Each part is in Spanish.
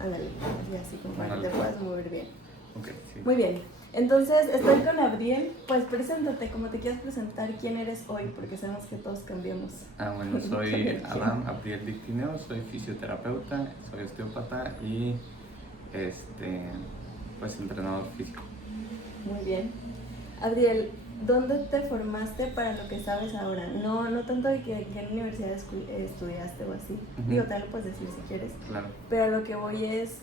Ándale, y así como para que Ándale. te puedas mover bien. Ok, sí. Muy bien, entonces estoy con Abdiel, pues preséntate, como te quieras presentar, quién eres hoy, porque sabemos que todos cambiamos. Bueno, soy Adam Abdiel Dictineo, soy fisioterapeuta, soy osteópata y pues entrenador físico. Muy bien. Abdiel, ¿dónde te formaste para lo que sabes ahora? No tanto de que en qué universidad estudiaste o así. Digo, te lo puedes decir si quieres. Claro. Pero a lo que voy es,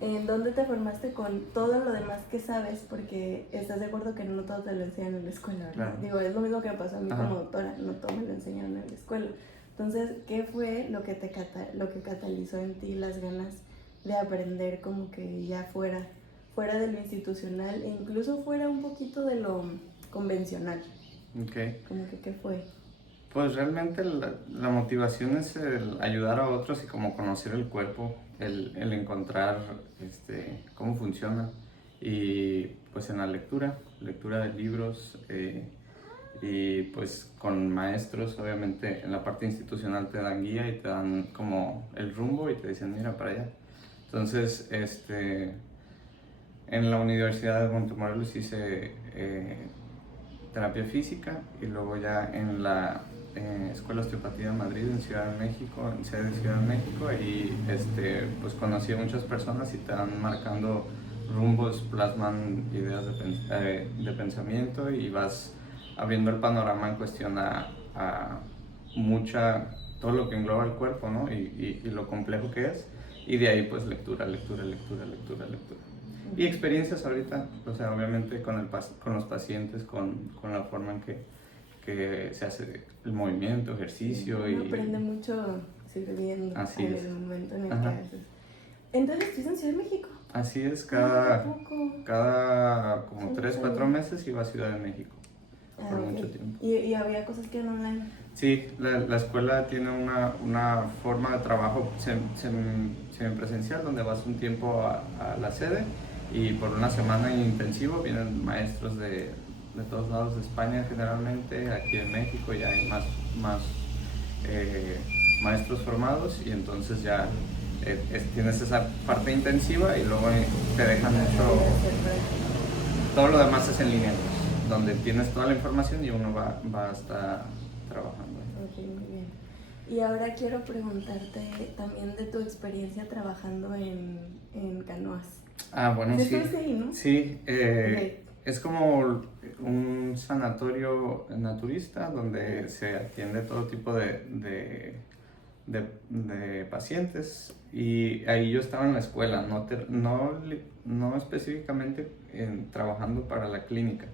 ¿en dónde te formaste con todo lo demás que sabes? Porque estás de acuerdo que no todo te lo enseñan en la escuela, ¿verdad? Claro. Digo, es lo mismo que me pasó a mí Ajá. como doctora, no todo me lo enseñaron en la escuela. Entonces, ¿qué fue lo que lo que catalizó en ti las ganas de aprender como que ya fuera de lo institucional e incluso fuera un poquito de lo convencional? Okay. Como que, ¿qué fue? Pues realmente la motivación es el ayudar a otros y como conocer el cuerpo, el encontrar cómo funciona y pues en la lectura de libros y pues con maestros, obviamente en la parte institucional te dan guía y te dan como el rumbo y te dicen mira para allá. Entonces, en la Universidad de Montemorelos hice terapia física y luego ya en la Escuela de Osteopatía de Madrid en Ciudad de México, en sede de Ciudad de México, y pues conocí a muchas personas y te van marcando rumbos, plasman ideas de pensamiento y vas abriendo el panorama en cuestión a todo lo que engloba el cuerpo, ¿no? Y lo complejo que es, y de ahí pues lectura. Y experiencias ahorita, o sea, obviamente con los pacientes, con la forma en que se hace el movimiento, ejercicio. Uno y aprende mucho sirviendo Así en es. el momento en el Ajá. que haces. Entonces, ¿estás en Ciudad de México? Así es, ¿Poco? cada como Sí, 3, 4 meses iba a Ciudad de México por ok. mucho tiempo. ¿Y había cosas que eran online? Sí, la escuela tiene una forma de trabajo semipresencial donde vas un tiempo a la sede y por una semana en intensivo vienen maestros de todos lados de España generalmente, aquí en México ya hay más maestros formados y entonces ya tienes esa parte intensiva y luego te dejan mucho, todo lo demás es en línea, pues, donde tienes toda la información y uno va a estar trabajando. Ok, muy bien. Y ahora quiero preguntarte también de tu experiencia trabajando en canoas. Bueno, sí. ¿Estuviste ahí, no? Sí, Okay. es como un sanatorio naturista donde se atiende todo tipo de pacientes y ahí yo estaba en la escuela, no específicamente trabajando para la clínica,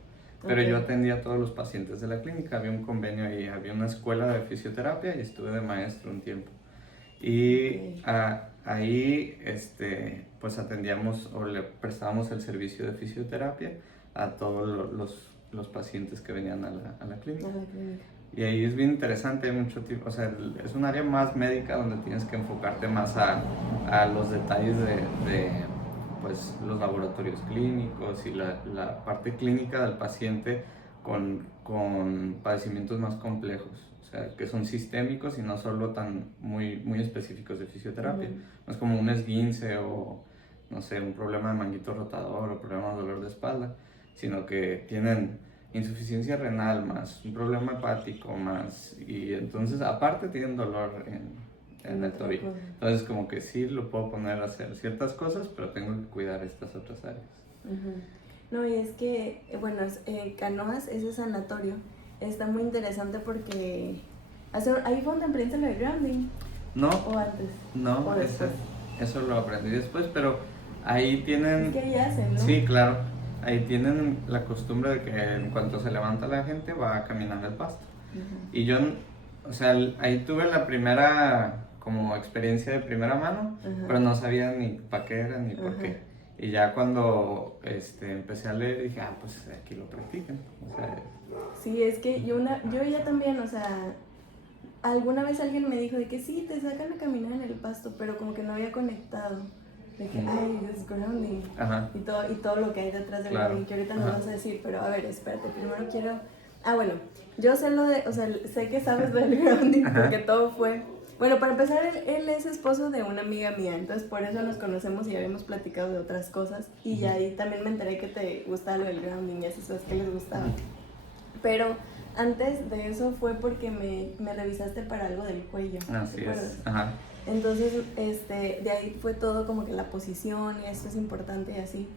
pero yo atendía a todos los pacientes de la clínica, había un convenio ahí, había una escuela de fisioterapia y estuve de maestro un tiempo. Y ahí pues atendíamos o le prestábamos el servicio de fisioterapia a todos los pacientes que venían a la clínica. Y ahí es bien interesante, hay mucho tipo, o sea, es un área más médica donde tienes que enfocarte más a los detalles de pues, los laboratorios clínicos y la parte clínica del paciente con padecimientos más complejos. O sea, que son sistémicos y no solo muy específicos de fisioterapia. No es como un esguince o, no sé, un problema de manguito rotador o problema de dolor de espalda, sino que tienen insuficiencia renal más un problema hepático más, y entonces aparte tienen dolor en el tobillo. Entonces como que sí lo puedo poner a hacer ciertas cosas, pero tengo que cuidar estas otras áreas. No, y es que, bueno, Canoas, ese sanatorio, está muy interesante porque ahí fue donde aprendiste lo de grounding. No. ¿O antes? No, ¿O después? Eso lo aprendí después, pero ahí tienen... Es que ahí hacen, ¿no? Sí, claro. Ahí tienen la costumbre de que en cuanto se levanta la gente va a caminar el pasto. Y yo, o sea, ahí tuve la primera como experiencia de primera mano, pero no sabía ni para qué era ni por qué. Y ya cuando empecé a leer dije, pues aquí lo practican. O sea, sí, es que yo ya también, o sea, alguna vez alguien me dijo de que sí, te sacan a caminar en el pasto, pero como que no había conectado. De que, es grounding. Y todo lo que hay detrás del grounding, que ahorita nos vas a decir, pero a ver, espérate, primero quiero... bueno, yo sé sé que sabes lo del grounding, porque todo fue Bueno, para empezar, él es esposo de una amiga mía, entonces por eso nos conocemos y habíamos platicado de otras cosas. Y ahí también me enteré que te gustaba lo del grounding y esas cosas que les gustaba. Pero antes de eso fue porque me revisaste para algo del cuello. Así es. Ajá. Entonces, de ahí fue todo como que la posición y esto es importante y así.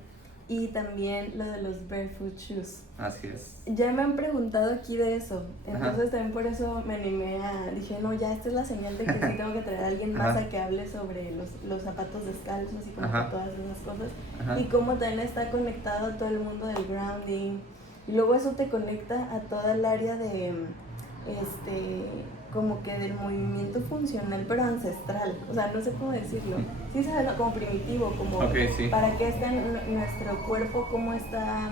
Y también lo de los barefoot shoes. Así es. Ya me han preguntado aquí de eso, entonces también por eso me animé dije, no, ya esta es la señal de que sí tengo que traer a alguien más a que hable sobre los zapatos descalzos y como que todas esas cosas. Y cómo también está conectado a todo el mundo del grounding. Y luego eso te conecta a toda el área de, como que del movimiento funcional, pero ancestral. O sea, no sé cómo decirlo. Sí, ¿sabes? Como primitivo, como para qué está nuestro cuerpo, cómo está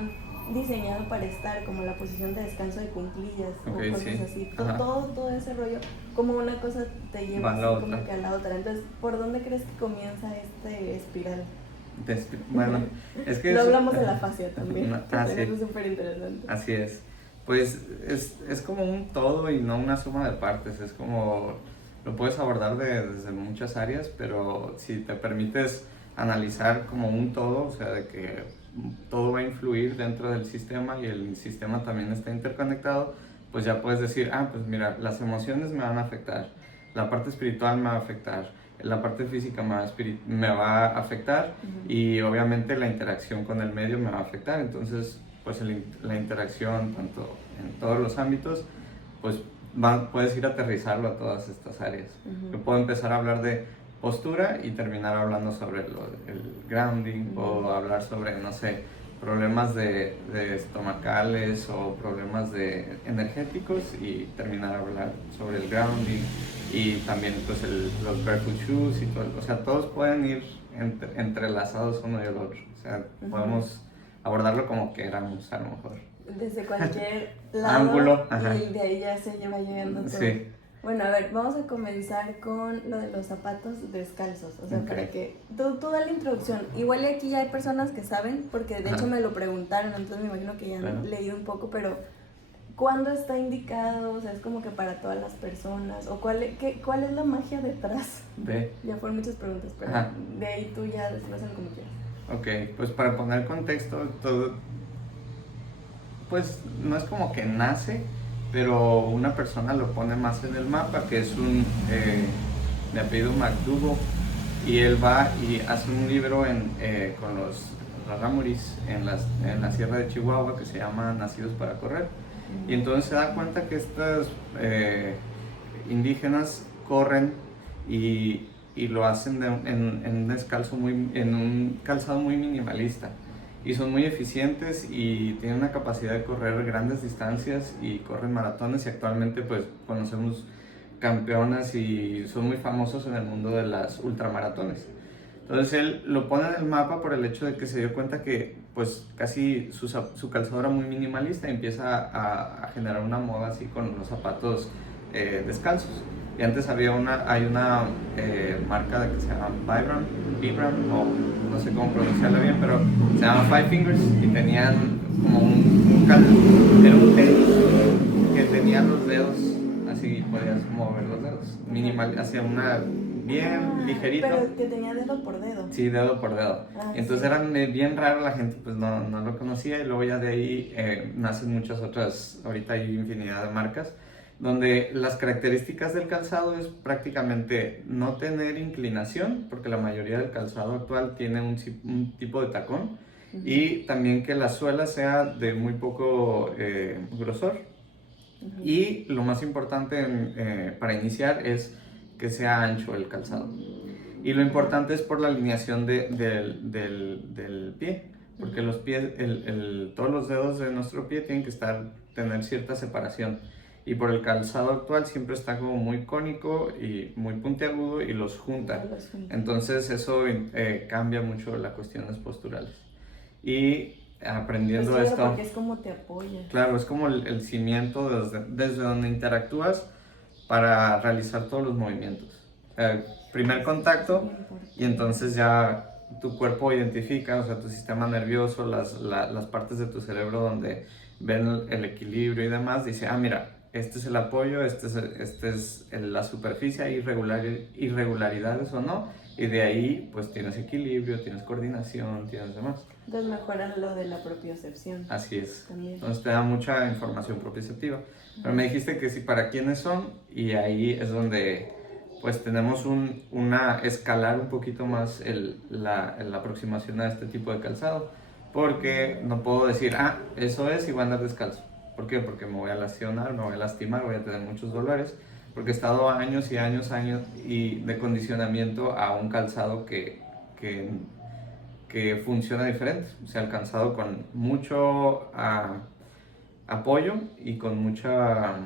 diseñado para estar, como la posición de descanso de cuclillas o cosas así. Todo ese rollo, como una cosa te lleva así como que a la otra. Entonces, ¿por dónde crees que comienza este espiral? Bueno, es que... Lo hablamos de la fascia también, que es súper interesante. Así es. Pues es como un todo y no una suma de partes, es como... Lo puedes abordar desde muchas áreas, pero si te permites analizar como un todo, o sea, de que todo va a influir dentro del sistema y el sistema también está interconectado, pues ya puedes decir, pues mira, las emociones me van a afectar, la parte espiritual me va a afectar, la parte física me va a afectar y obviamente la interacción con el medio me va a afectar. Entonces, pues la interacción tanto en todos los ámbitos, pues puedes ir a aterrizarlo a todas estas áreas. Yo puedo empezar a hablar de postura y terminar hablando sobre el grounding, o hablar sobre, no sé, problemas de estomacales o problemas energéticos y terminar a hablar sobre el grounding. Y también pues los barefoot shoes y todo, o sea, todos pueden ir entrelazados uno y el otro, o sea, podemos abordarlo como queramos a lo mejor. Desde cualquier lado ángulo, y de ahí ya se va llegando todo. Sí. Bueno, a ver, vamos a comenzar con lo de los zapatos descalzos, o sea, para que tú da la introducción. Igual aquí ya hay personas que saben, porque de hecho me lo preguntaron, entonces me imagino que ya han leído un poco, pero ¿cuándo está indicado? O sea, es como que para todas las personas, o ¿cuál es la magia detrás? Ya fueron muchas preguntas, pero de ahí tú ya desglósalo como quieras. Ok, pues para poner contexto, todo, pues no es como que nace, pero una persona lo pone más en el mapa, que es de apellido McDougall, y él va y hace un libro con los rarámuris en la sierra de Chihuahua que se llama Nacidos para Correr, y entonces se da cuenta que estos indígenas corren y lo hacen en un calzado muy minimalista. Y son muy eficientes y tienen una capacidad de correr grandes distancias y corren maratones, y actualmente pues conocemos campeonas y son muy famosos en el mundo de las ultramaratones. Entonces él lo pone en el mapa por el hecho de que se dio cuenta que pues casi su calzado era muy minimalista, y empieza a generar una moda así con los zapatos descalzos. Y antes hay una marca que se llama Vibram, o no sé cómo pronunciarla bien, pero se llama Five Fingers, y tenían como era un tenis que tenía los dedos, así podías mover los dedos, minimal, hacia una bien ligerito. Pero que tenía dedo por dedo. Sí, dedo por dedo. Entonces era bien raro, la gente pues no lo conocía, y luego ya de ahí nacen muchas otras, ahorita hay infinidad de marcas, donde las características del calzado es prácticamente no tener inclinación, porque la mayoría del calzado actual tiene un tipo de tacón, y también que la suela sea de muy poco grosor. Y lo más importante para iniciar es que sea ancho el calzado. Y lo importante es por la alineación del pie, porque los pies, todos los dedos de nuestro pie tienen que tener cierta separación. Y por el calzado actual siempre está como muy cónico y muy puntiagudo, y los junta. Entonces eso cambia mucho las cuestiones posturales. Y aprendiendo pues esto... porque es como te apoyas. Claro, es como el cimiento desde donde interactúas para realizar todos los movimientos. Primer contacto, y entonces ya tu cuerpo identifica, o sea, tu sistema nervioso, las partes de tu cerebro donde ven el equilibrio y demás, dice, mira, este es el apoyo, esta es la superficie, hay irregularidades o no, y de ahí pues tienes equilibrio, tienes coordinación, tienes demás. Entonces mejoran lo de la propiocepción. Así es. También. Entonces te da mucha información propioceptiva. Pero me dijiste que sí, para quiénes son, y ahí es donde pues tenemos escalar un poquito más la aproximación a este tipo de calzado, porque no puedo decir, eso es y voy a andar descalzo. ¿Por qué? Porque me voy a lesionar, me voy a lastimar, voy a tener muchos dolores, porque he estado años y años y de condicionamiento a un calzado que funciona diferente. Se ha alcanzado con mucho apoyo y con mucha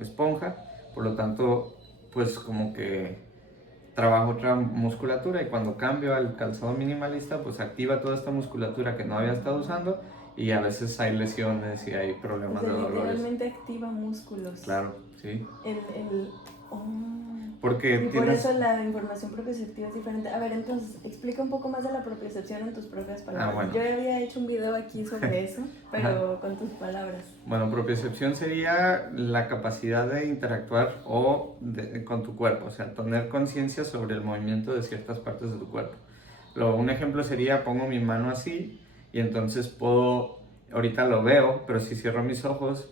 esponja, por lo tanto pues como que trabajo otra musculatura, y cuando cambio al calzado minimalista pues activa toda esta musculatura que no había estado usando, y a veces hay lesiones y hay problemas de dolores. Literalmente activa músculos. Claro, sí. Oh. Porque y por eso la información propioceptiva es diferente. A ver, entonces, explica un poco más de la propiocepción en tus propias palabras. Bueno. Yo había hecho un video aquí sobre eso, pero con tus palabras. Bueno, propiocepción sería la capacidad de interactuar con tu cuerpo, o sea, tener conciencia sobre el movimiento de ciertas partes de tu cuerpo. Un ejemplo sería, pongo mi mano así, y entonces ahorita lo veo, pero si cierro mis ojos,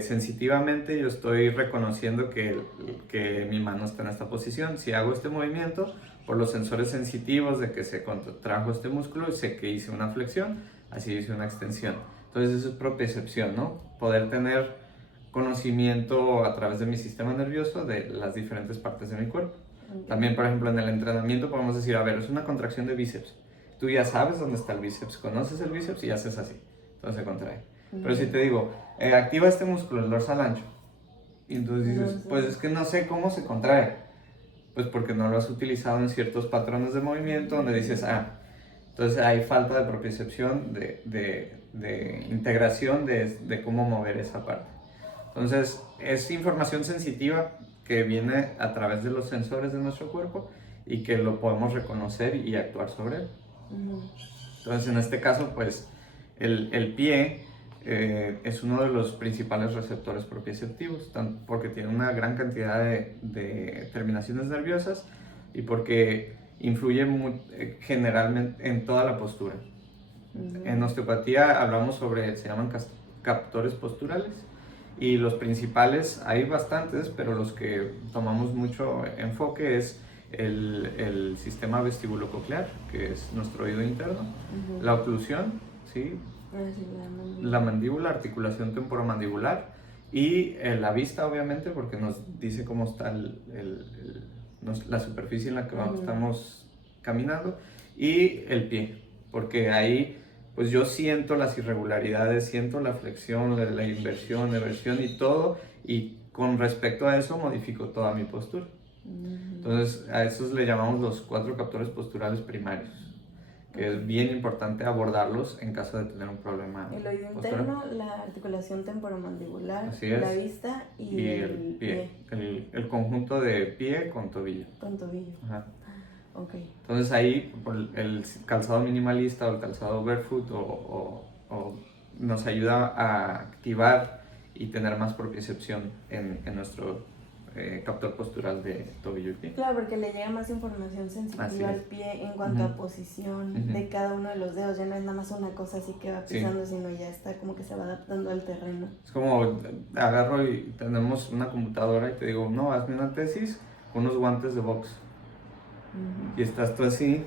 sensitivamente yo estoy reconociendo que mi mano está en esta posición. Si hago este movimiento, por los sensores sensitivos de que se contrajo este músculo, sé que hice una flexión, así hice una extensión. Entonces eso es propiocepción, ¿no? Poder tener conocimiento a través de mi sistema nervioso de las diferentes partes de mi cuerpo. También, por ejemplo, en el entrenamiento podemos decir, a ver, es una contracción de bíceps. Tú ya sabes dónde está el bíceps, conoces el bíceps y haces así, entonces se contrae. Pero si te digo, activa este músculo, el dorsal ancho, y entonces dices, pues es que no sé cómo se contrae, pues porque no lo has utilizado en ciertos patrones de movimiento donde dices, entonces hay falta de propiocepción, de integración de cómo mover esa parte. Entonces es información sensitiva que viene a través de los sensores de nuestro cuerpo y que lo podemos reconocer y actuar sobre él. Entonces en este caso pues el pie es uno de los principales receptores propioceptivos, porque tiene una gran cantidad de terminaciones nerviosas y porque influye generalmente en toda la postura. En osteopatía hablamos se llaman captores posturales, y los principales, hay bastantes, pero los que tomamos mucho enfoque es el sistema vestibulococlear, que es nuestro oído interno, la oclusión, ¿sí? La mandíbula, articulación temporomandibular, y la vista, obviamente, porque nos dice cómo está la superficie en la que estamos caminando, y el pie, porque ahí pues yo siento las irregularidades, siento la flexión, la inversión, eversión y todo, y con respecto a eso modifico toda mi postura. Entonces a esos le llamamos los 4 captores posturales primarios, que es bien importante abordarlos en caso de tener un problema. El oído interno, la articulación temporomandibular, la vista y el pie. El conjunto de pie con tobillo. Con tobillo. Ajá. Okay. Entonces ahí el calzado minimalista o el calzado barefoot nos ayuda a activar y tener más propiocepción en nuestro captor postural de tobillo y pie. Claro, porque le llega más información sensitiva al pie en cuanto a posición de cada uno de los dedos. Ya no es nada más una cosa así que va pisando, sino ya está como que se va adaptando al terreno. Es como agarro y tenemos una computadora y te digo, no, hazme una tesis con unos guantes de box. Y estás tú así,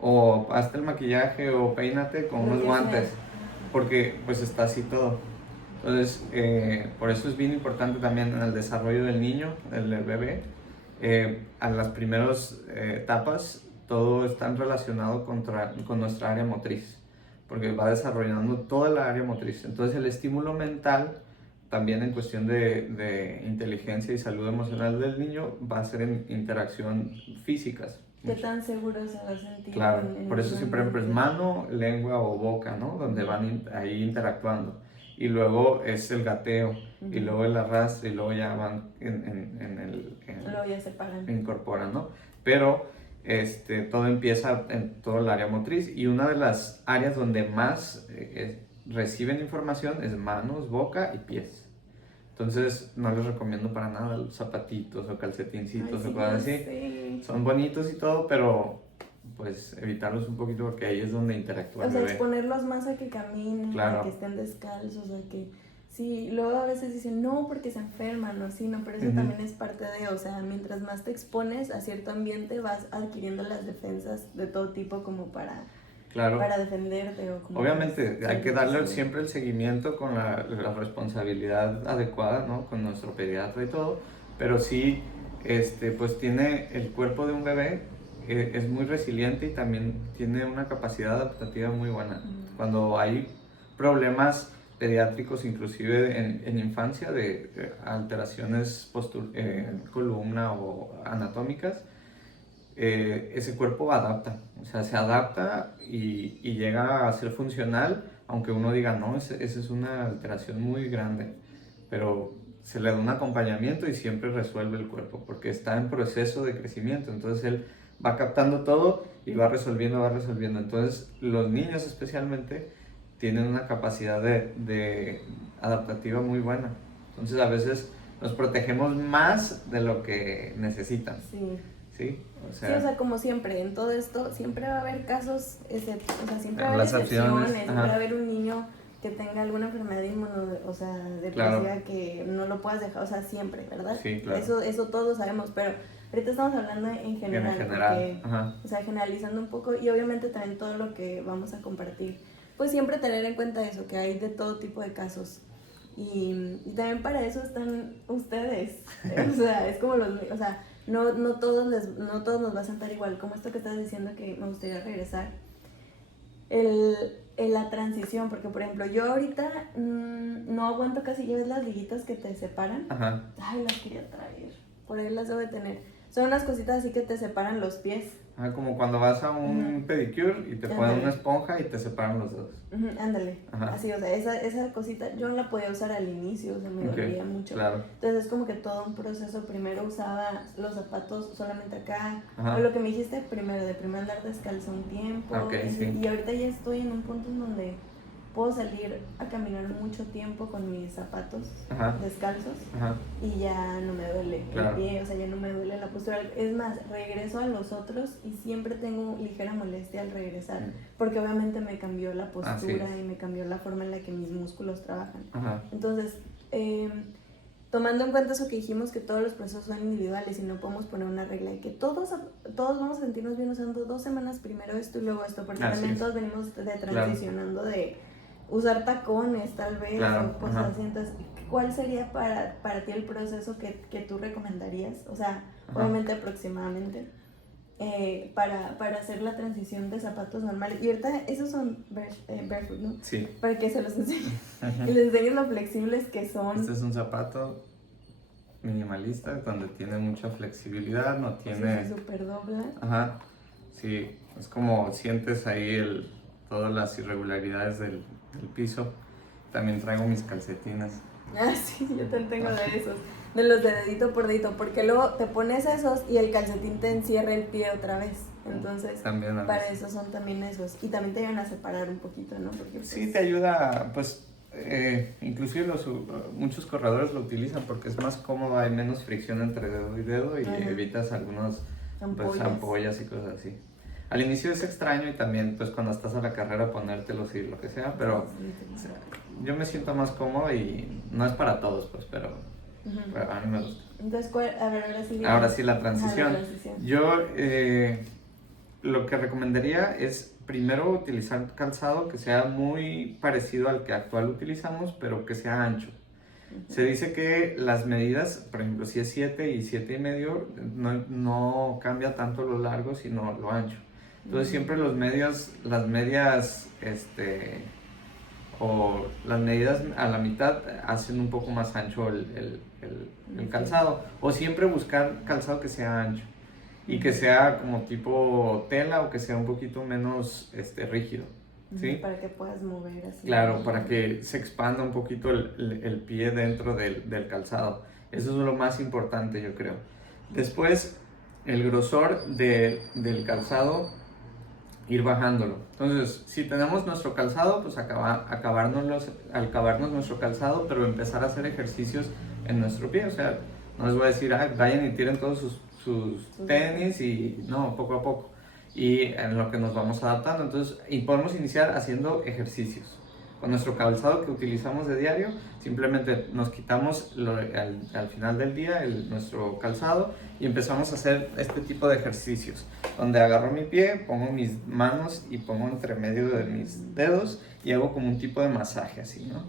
o hazte el maquillaje o peínate con unos guantes, porque pues está así todo. Entonces por eso es bien importante también en el desarrollo del niño, del bebé, a las primeras etapas todo está relacionado con nuestra área motriz, porque va desarrollando toda la área motriz. Entonces el estímulo mental, también en cuestión de inteligencia y salud emocional del niño, va a ser en interacción físicas. ¿Qué tan seguro se va a sentir? Claro, por eso siempre es mano, lengua o boca, ¿no? Donde van ahí interactuando. Y luego es el gateo, y luego el arrastre, y luego ya van luego ya se paran. Incorporan, ¿no? Pero todo empieza en todo el área motriz, y una de las áreas donde más reciben información es manos, boca y pies. Entonces no les recomiendo para nada los zapatitos o calcetincitos o cosas así. Sí. Son bonitos y todo, pero pues evitarlos un poquito porque ahí es donde interactúa el bebé. Exponerlos más a que caminen, claro. a que estén descalzos, a que... Sí, luego a veces dicen, no, porque se enferman, o sí, no, pero eso también es parte de, o sea, mientras más te expones a cierto ambiente, vas adquiriendo las defensas de todo tipo como para defenderte. O como obviamente hay que darle siempre el seguimiento con la responsabilidad adecuada, ¿no? Con nuestro pediatra y todo, pero sí, pues tiene el cuerpo de un bebé, es muy resiliente y también tiene una capacidad adaptativa muy buena. Cuando hay problemas pediátricos, inclusive en infancia, de alteraciones columna o anatómicas, ese cuerpo adapta, o sea, se adapta y llega a ser funcional, aunque uno diga, no, esa es una alteración muy grande, pero se le da un acompañamiento y siempre resuelve el cuerpo, porque está en proceso de crecimiento, entonces él va captando todo y va resolviendo, entonces los niños especialmente tienen una capacidad de adaptativa muy buena, entonces a veces nos protegemos más de lo que necesitan. Sí. Sí, o sea, como siempre, en todo esto siempre va a haber casos, o sea, siempre va a haber excepciones, siempre va a haber un niño que tenga alguna enfermedad depresiva que no lo puedas dejar, o sea, siempre, ¿verdad? Sí, claro. Eso todos sabemos, pero ahorita estamos hablando en general, porque, o sea, generalizando un poco y obviamente también todo lo que vamos a compartir, pues siempre tener en cuenta eso, que hay de todo tipo de casos. Y también para eso están ustedes, o sea, es como o sea, no todos nos va a sentar igual, como esto que estás diciendo que me gustaría regresar, la transición, porque por ejemplo yo ahorita no aguanto casi, ¿ya ves las liguitas que te separan? Ay, las quería traer, por ahí las debo de tener, son unas cositas así que te separan los pies. Como cuando vas a un pedicure y te ponen una esponja y te separan los dedos. Ándale, así, o sea, esa cosita yo no la podía usar al inicio, o sea, me dolía mucho. Claro. Entonces es como que todo un proceso, primero usaba los zapatos solamente acá, o lo que me dijiste primero andar descalzo un tiempo, y ahorita ya estoy en un punto en donde puedo salir a caminar mucho tiempo con mis zapatos descalzos y ya no me duele el pie, o sea, ya no me duele la postura. Es más, regreso a los otros y siempre tengo ligera molestia al regresar, porque obviamente me cambió la postura y me cambió la forma en la que mis músculos trabajan. Entonces, tomando en cuenta eso que dijimos, que todos los procesos son individuales y no podemos poner una regla y que todos vamos a sentirnos bien usando 2 semanas primero esto y luego esto, porque también todos venimos transicionando de usar tacones tal vez o cosas así. Entonces, ¿cuál sería para ti el proceso que tú recomendarías? O sea, obviamente aproximadamente para hacer la transición de zapatos normales. Y ahorita esos son barefoot, ¿no? Sí. Para que se los enseñen y les enseñen lo flexibles que son. Este es un zapato minimalista donde tiene mucha flexibilidad, no tiene... Sí, súper dobla. Sí, es como sientes ahí todas las irregularidades del piso. También traigo mis calcetines. Sí, yo también tengo de esos, de los de dedito por dedito, porque luego te pones esos y el calcetín te encierra el pie otra vez. Entonces, también para eso son también esos. Y también te ayudan a separar un poquito, ¿no? Porque, pues, sí, te ayuda, pues, inclusive muchos corredores lo utilizan porque es más cómodo, hay menos fricción entre dedo y dedo y evitas algunos ampollas y cosas así. Al inicio es extraño y también pues cuando estás a la carrera ponértelos y lo que sea, pero o sea, yo me siento más cómodo y no es para todos, pues, pero a mí me gusta. Entonces, ahora sí la transición. Yo lo que recomendaría es primero utilizar calzado que sea muy parecido al que actual utilizamos, pero que sea ancho. Se dice que las medidas, por ejemplo, si es 7 y 7,5, no cambia tanto lo largo, sino lo ancho. Entonces siempre las medidas o las medidas a la mitad hacen un poco más ancho el calzado. O siempre buscar calzado que sea ancho y que sea como tipo tela o que sea un poquito menos rígido. ¿Sí? Para que puedas mover así. Claro, para que se expanda un poquito el pie dentro del calzado. Eso es lo más importante, yo creo. Después, el grosor del calzado, ir bajándolo. Entonces, si tenemos nuestro calzado, pues acabarnos nuestro calzado, pero empezar a hacer ejercicios en nuestro pie. O sea, no les voy a decir, vayan y tiren todos sus tenis y no, poco a poco. Y en lo que nos vamos adaptando. Entonces, y podemos iniciar haciendo ejercicios. Con nuestro calzado que utilizamos de diario, simplemente nos quitamos al final del día nuestro calzado y empezamos a hacer este tipo de ejercicios, donde agarro mi pie, pongo mis manos y pongo entre medio de mis dedos y hago como un tipo de masaje así, ¿no?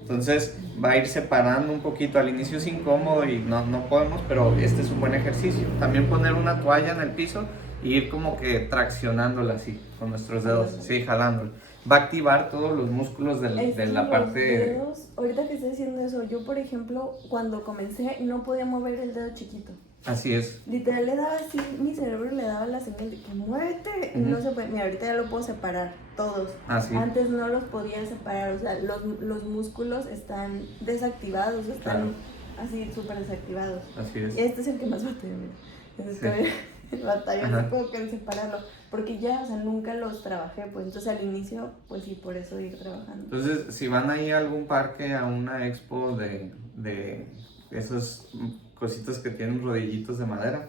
Entonces va a ir separando un poquito. Al inicio es incómodo y no podemos, pero este es un buen ejercicio. También poner una toalla en el piso y ir como que traccionándola así con nuestros dedos, sí, jalándola. Va a activar todos los músculos de la parte... Dedos, ahorita que estoy diciendo eso, yo por ejemplo, cuando comencé no podía mover el dedo chiquito. Así es. Literal le daba así, mi cerebro le daba la señal de que muévete. Y no se puede, mira, ahorita ya lo puedo separar, todos. Así. Antes no los podía separar, o sea, los músculos están desactivados, están así súper desactivados. Así es. Y este es el que más batalla, mira. Entonces, batalla así como que separarlo, porque ya, o sea, nunca los trabajé, pues entonces al inicio, pues sí, por eso ir trabajando. Entonces, si van ahí a algún parque, a una expo de esos cositas que tienen rodillitos de madera,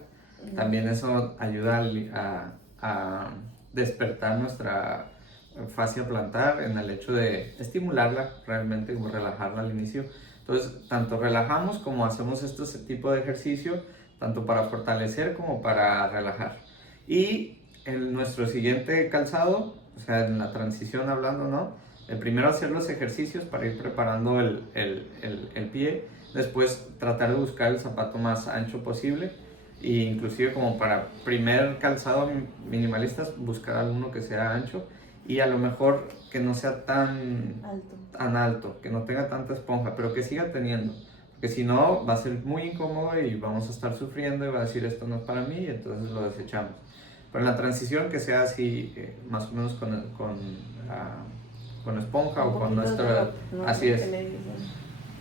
también eso ayuda a despertar nuestra fascia plantar en el hecho de estimularla realmente, o relajarla al inicio. Entonces, tanto relajamos como hacemos este tipo de ejercicio, tanto para fortalecer como para relajar. Y en nuestro siguiente calzado, o sea, en la transición hablando, ¿no? El primero hacer los ejercicios para ir preparando el pie, después tratar de buscar el zapato más ancho posible, e inclusive como para primer calzado minimalistas, buscar alguno que sea ancho y a lo mejor que no sea tan alto, que no tenga tanta esponja, pero que siga teniendo. Porque si no, va a ser muy incómodo y vamos a estar sufriendo y va a decir esto no es para mí y entonces lo desechamos. Pero en la transición que sea así, más o menos con esponja o con nuestra... Así es.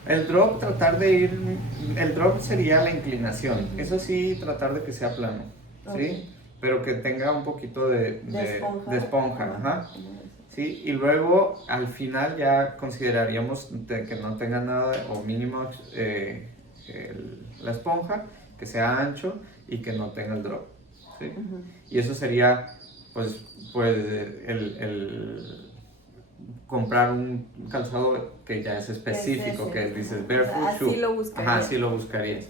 El drop, tratar de ir... El drop sería la inclinación. Eso sí, tratar de que sea plano, ¿sí? Pero que tenga un poquito de esponja. Ajá. ¿Sí? Y luego al final ya consideraríamos que no tenga nada o mínimo la esponja, que sea ancho y que no tenga el drop, ¿sí? Y eso sería pues el comprar un calzado que ya es específico, que dices barefoot shoe. Así lo buscarías. Ajá, así lo buscarías.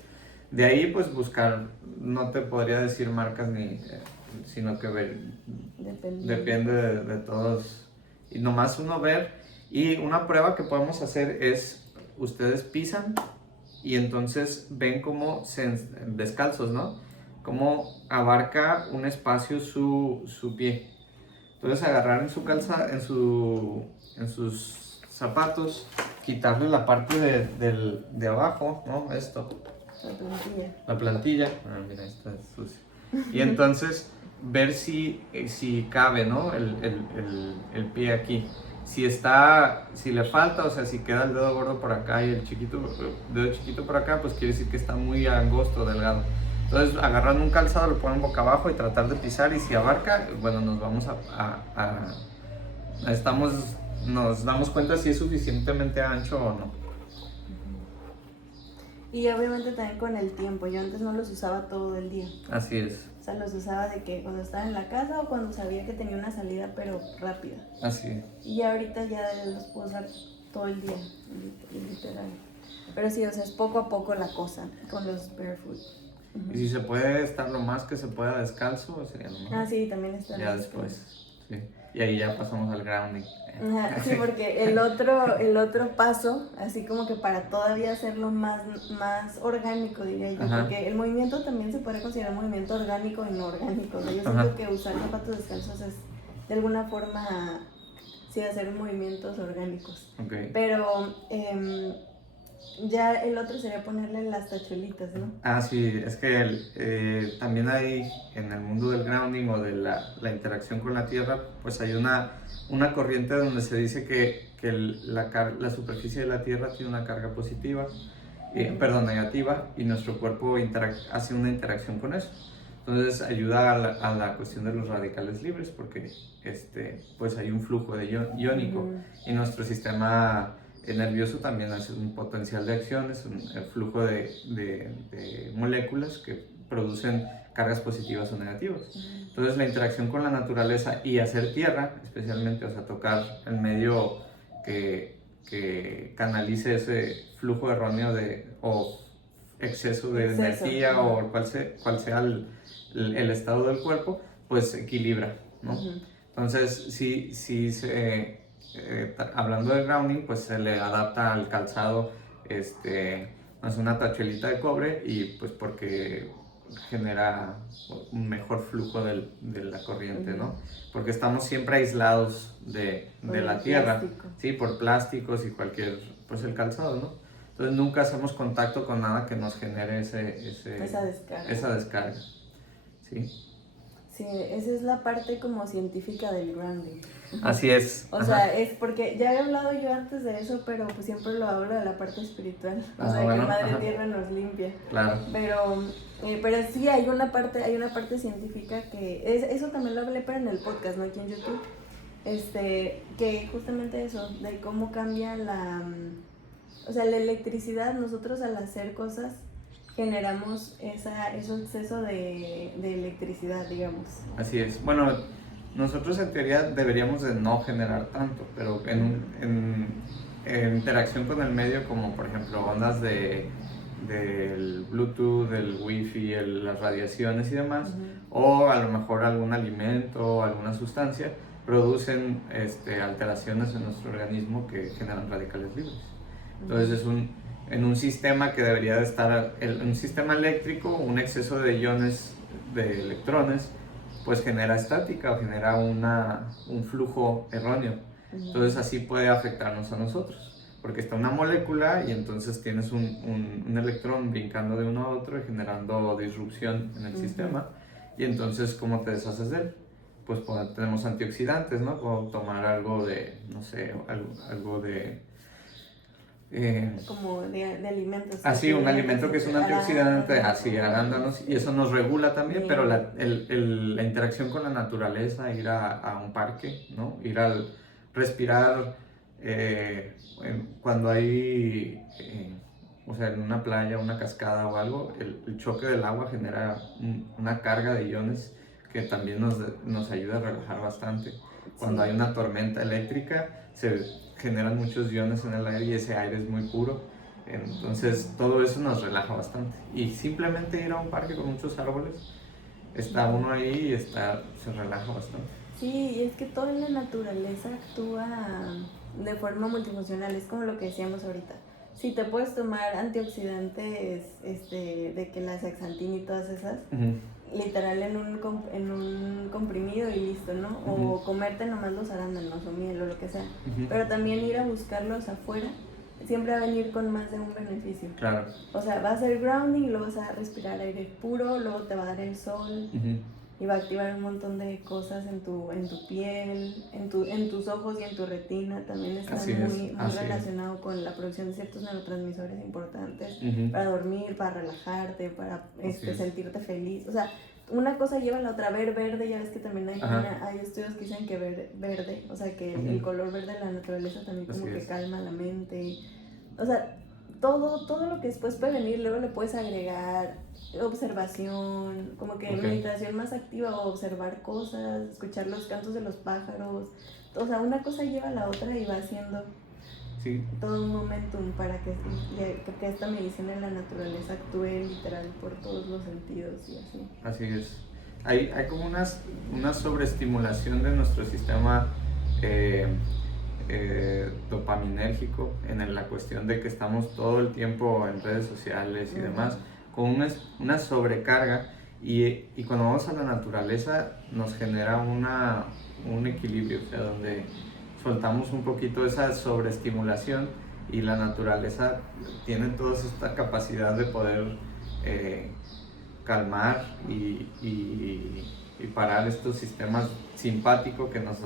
De ahí pues buscar, no te podría decir marcas ni, sino que depende de todos. Y nomás uno ver, y una prueba que podemos hacer es, ustedes pisan y entonces ven cómo descalzos, ¿no? Cómo abarca un espacio su pie. Entonces agarrar en su calza, en sus zapatos, quitarle la parte de abajo, ¿no? Esto. La plantilla. Ah, mira, está sucio. Y entonces ver si cabe, ¿no? El pie aquí. Si le falta, o sea, si queda el dedo gordo por acá y el dedo chiquito por acá, pues quiere decir que está muy angosto, delgado. Entonces, agarrando un calzado, lo ponen boca abajo y tratar de pisar, y si abarca, bueno, nos vamos nos damos cuenta si es suficientemente ancho o no. Y obviamente también con el tiempo, yo antes no los usaba todo el día. Así es. O sea, los usaba de que cuando estaba en la casa o cuando sabía que tenía una salida, pero rápida. Así es. Y ahorita ya los puedo usar todo el día, literal. Pero sí, o sea, es poco a poco la cosa con los barefoot. Y si se puede estar lo más que se pueda descalzo, sería lo mejor. Ah, sí, también está. Ya después, sí. Y ahí ya pasamos al grounding. Ajá, sí, porque el otro paso, así como que para todavía hacerlo más orgánico, diría yo, porque el movimiento también se puede considerar movimiento orgánico y no orgánico, ¿no? Yo siento que usar zapatos descalzos es de alguna forma, sí, hacer movimientos orgánicos. Pero ya el otro sería ponerle las tachuelitas, ¿no? Ah, sí, es que también hay en el mundo del grounding o de la interacción con la tierra, pues hay una corriente donde se dice que la superficie de la tierra tiene una carga positiva, negativa, y nuestro cuerpo hace una interacción con eso. Entonces ayuda a la cuestión de los radicales libres, porque pues hay un flujo iónico y nuestro sistema El nervioso también hace un potencial de acciones, un flujo de moléculas que producen cargas positivas o negativas. Entonces la interacción con la naturaleza y hacer tierra, especialmente, o sea, tocar el medio que canalice ese flujo erróneo o exceso de energía o cual sea el estado del cuerpo, pues equilibra, ¿no? Entonces, hablando de grounding, pues se le adapta al calzado más una tachuelita de cobre, y pues porque genera un mejor flujo de la corriente, ¿no? Porque estamos siempre aislados de la tierra, ¿sí? Por plásticos y cualquier, pues el calzado, ¿no? Entonces nunca hacemos contacto con nada que nos genere esa descarga, ¿sí? Sí, esa es la parte como científica del grounding. Así es. O sea, es porque ya he hablado yo antes de eso, pero pues siempre lo hablo de la parte espiritual. O sea, bueno, que Madre Tierra nos limpia. Claro. Pero sí hay una parte científica que eso también lo hablé, pero en el podcast, ¿no? Aquí en YouTube. Que justamente eso, de cómo cambia la electricidad. Nosotros al hacer cosas generamos ese exceso de electricidad, digamos. Así es. Bueno, nosotros en teoría deberíamos de no generar tanto, pero en interacción con el medio, como por ejemplo ondas del Bluetooth, del Wi-Fi, las radiaciones y demás, o a lo mejor algún alimento o alguna sustancia, producen alteraciones en nuestro organismo que generan radicales libres. Entonces en un sistema que debería de estar, un sistema eléctrico, un exceso de iones, de electrones, pues genera estática o genera un flujo erróneo. Entonces así puede afectarnos a nosotros, porque está una molécula y entonces tienes un electrón brincando de uno a otro y generando disrupción en el sistema, y entonces ¿cómo te deshaces de él? Pues tenemos antioxidantes, ¿no? Puedo tomar algo de, no sé, algo de... como de alimentos. Así, un alimento que es un antioxidante, así, arándanos, y eso nos regula también, pero la interacción con la naturaleza, ir a un parque, ¿no? Ir al respirar, cuando hay, o sea, en una playa, una cascada o algo, el choque del agua genera una carga de iones que también nos ayuda a relajar bastante. Cuando hay una tormenta eléctrica, se generan muchos iones en el aire y ese aire es muy puro, entonces todo eso nos relaja bastante. Y simplemente ir a un parque con muchos árboles, está uno ahí y se relaja bastante. Sí, y es que toda la naturaleza actúa de forma multifuncional, es como lo que decíamos ahorita. Si te puedes tomar antioxidantes, de que la zeaxantina y todas esas, literal en un comprimido y listo, ¿no? O comerte nomás los arándanos o miel o lo que sea. Pero también ir a buscarlos afuera siempre va a venir con más de un beneficio. Claro. O sea, va a ser grounding, luego vas a respirar aire puro, luego te va a dar el sol y va a activar un montón de cosas en tu piel, en tus ojos y en tu retina. También está muy relacionado con la producción de ciertos neurotransmisores importantes para dormir, para relajarte, para sentirte feliz. O sea, una cosa lleva a la otra. Ver verde, ya ves que también hay estudios que dicen que ver verde, o sea, que el color verde de la naturaleza también como que calma la mente. O sea, todo lo que después puede venir, luego le puedes agregar observación, como que meditación más activa, o observar cosas, escuchar los cantos de los pájaros. O sea, una cosa lleva a la otra y va haciendo todo un momentum para que esta medicina en la naturaleza actúe literal por todos los sentidos y así. Así es. Hay como una sobreestimulación de nuestro sistema dopaminérgico en la cuestión de que estamos todo el tiempo en redes sociales y demás, con una sobrecarga, y cuando vamos a la naturaleza nos genera un equilibrio, o sea, donde soltamos un poquito esa sobreestimulación, y la naturaleza tiene toda esta capacidad de poder calmar y parar estos sistemas simpáticos que nos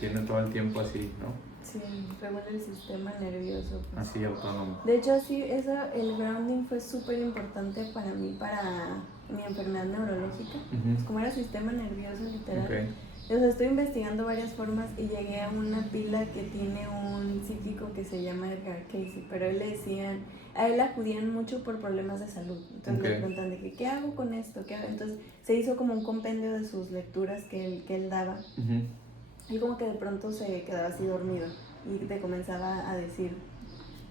tienen todo el tiempo así, ¿no? Sí, vemos el sistema nervioso. Pues. Así, autónomo. De hecho, sí, el grounding fue súper importante para mí, para mi enfermedad neurológica. Pues como era sistema nervioso, literal. O sea, estoy investigando varias formas y llegué a una pila que tiene un psíquico que se llama Edgar Cayce, pero él le decían, a él acudían mucho por problemas de salud. Entonces le preguntan de que, ¿qué hago con esto? ¿Qué hago? Entonces se hizo como un compendio de sus lecturas que él daba. Y como que de pronto se quedaba así dormido y te comenzaba a decir,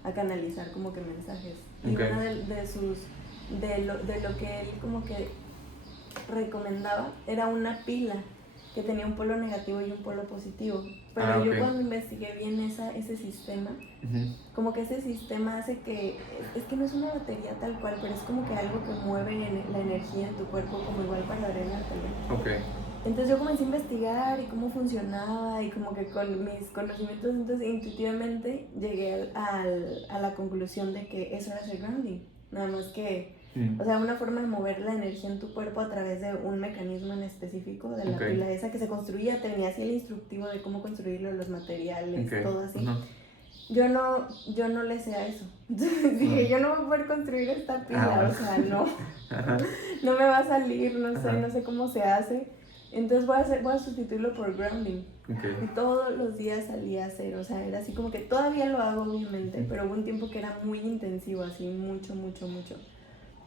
a canalizar como que mensajes. Y una de lo que él como que recomendaba era una pila que tenía un polo negativo y un polo positivo, pero yo cuando investigué bien ese sistema, como que ese sistema hace que, es que no es una batería tal cual, pero es como que algo que mueve la energía en tu cuerpo, como igual para drenártela. Entonces yo comencé a investigar y cómo funcionaba y como que con mis conocimientos, entonces intuitivamente llegué a la conclusión de que eso era hacer grounding, nada más que o sea, una forma de mover la energía en tu cuerpo a través de un mecanismo en específico de la pila esa que se construía, te venía así el instructivo de cómo construirlo, los materiales, todo así. Yo no le sé a eso. Entonces dije, yo no voy a poder construir esta pila, o sea, no. No me va a salir, no sé cómo se hace. Entonces voy a sustituirlo por grounding. Y todos los días salía a hacer, o sea, era así como que todavía lo hago obviamente, pero hubo un tiempo que era muy intensivo, así mucho.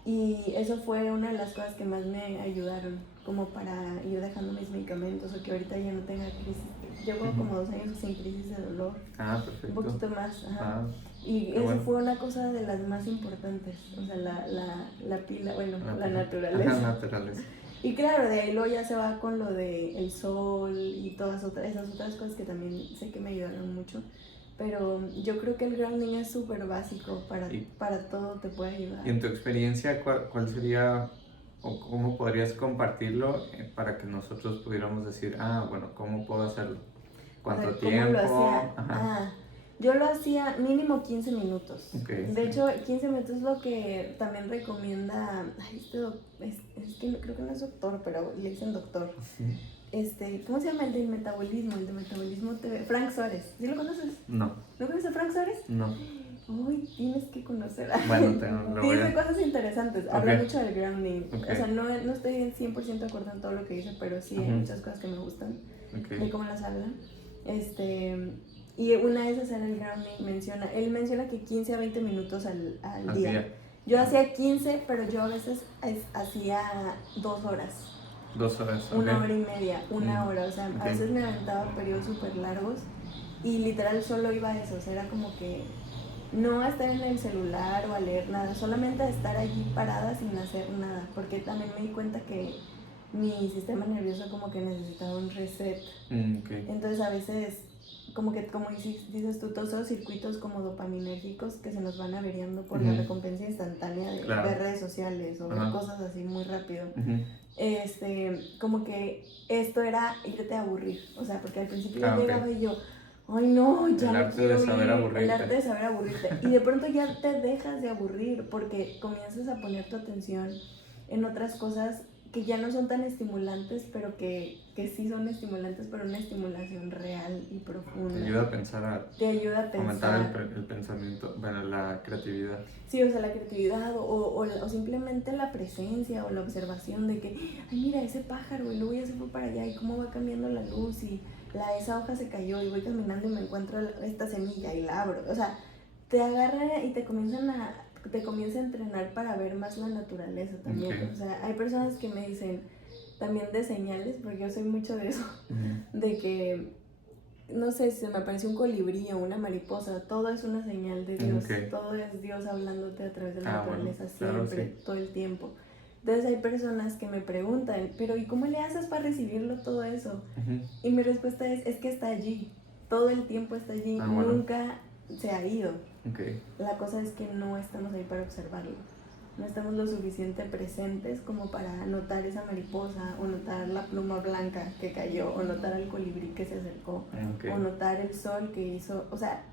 Y eso fue una de las cosas que más me ayudaron, como para ir dejando mis medicamentos, o que ahorita ya no tenga crisis. Llevo como 2 años sin crisis de dolor. Perfecto. Un poquito más, y eso fue una cosa de las más importantes, o sea, la pila, bueno, la naturaleza. Naturaleza. Y claro, de ahí luego ya se va con lo de el sol y todas esas otras cosas que también sé que me ayudaron mucho. Pero yo creo que el grounding es súper básico, para todo te puede ayudar. Y en tu experiencia, ¿cuál sería o cómo podrías compartirlo para que nosotros pudiéramos decir, bueno, ¿cómo puedo hacerlo? ¿Cuánto tiempo? ¿Cómo lo hacía? Yo lo hacía mínimo 15 minutos. De hecho, 15 minutos es lo que también recomienda, es que creo que no es doctor, pero le dicen doctor. ¿Cómo se llama el del metabolismo? El de Metabolismo TV. Frank Suárez. ¿Sí lo conoces? No. ¿No conoces a Frank Suárez? No. Uy, tienes que conocer. Bueno, dice cosas interesantes. Habla mucho del grounding. O sea, no estoy 100% de acuerdo en todo lo que dice, pero sí hay muchas cosas que me gustan de cómo las habla. Y una de esas era el grounding. Él menciona que 15 a 20 minutos al día. Yo hacía 15, pero yo a veces hacía 2 horas. 2 horas. 1 hora y media, 1 hora, o sea, a veces me aventaba periodos súper largos y literal solo iba a eso, o sea, era como que no a estar en el celular o a leer nada, solamente a estar allí parada sin hacer nada, porque también me di cuenta que mi sistema nervioso como que necesitaba un reset. Entonces a veces como dices tú, todos esos circuitos como dopaminérgicos que se nos van averiando por la recompensa instantánea de ver redes sociales o ver cosas así muy rápido. Como que esto era irte a aburrir, o sea, porque al principio yo llegaba y yo, ay no, ya el arte de saber aburrirte. El arte de saber aburrirte. Y de pronto ya te dejas de aburrir porque comienzas a poner tu atención en otras cosas que ya no son tan estimulantes, pero que sí son estimulantes, pero una estimulación real y profunda. Te ayuda a pensar, aumentar el pensamiento, bueno, la creatividad. Sí, o sea, la creatividad o simplemente la presencia o la observación de que, ay, mira ese pájaro y luego ya se fue para allá y cómo va cambiando la luz y esa hoja se cayó y voy caminando y me encuentro esta semilla y la abro. O sea, te agarra y te comienza a entrenar para ver más la naturaleza también. O sea, hay personas que me dicen también de señales, porque yo soy mucho de eso, de que, no sé, si me apareció un colibrí o una mariposa, todo es una señal de Dios, todo es Dios hablándote a través de la naturaleza, siempre, todo el tiempo. Entonces hay personas que me preguntan, pero ¿y cómo le haces para recibirlo todo eso? Y mi respuesta es que está allí, todo el tiempo está allí, nunca se ha ido. La cosa es que no estamos ahí para observarlo, no estamos lo suficiente presentes como para notar esa mariposa o notar la pluma blanca que cayó o notar al colibrí que se acercó o notar el sol que hizo, o sea,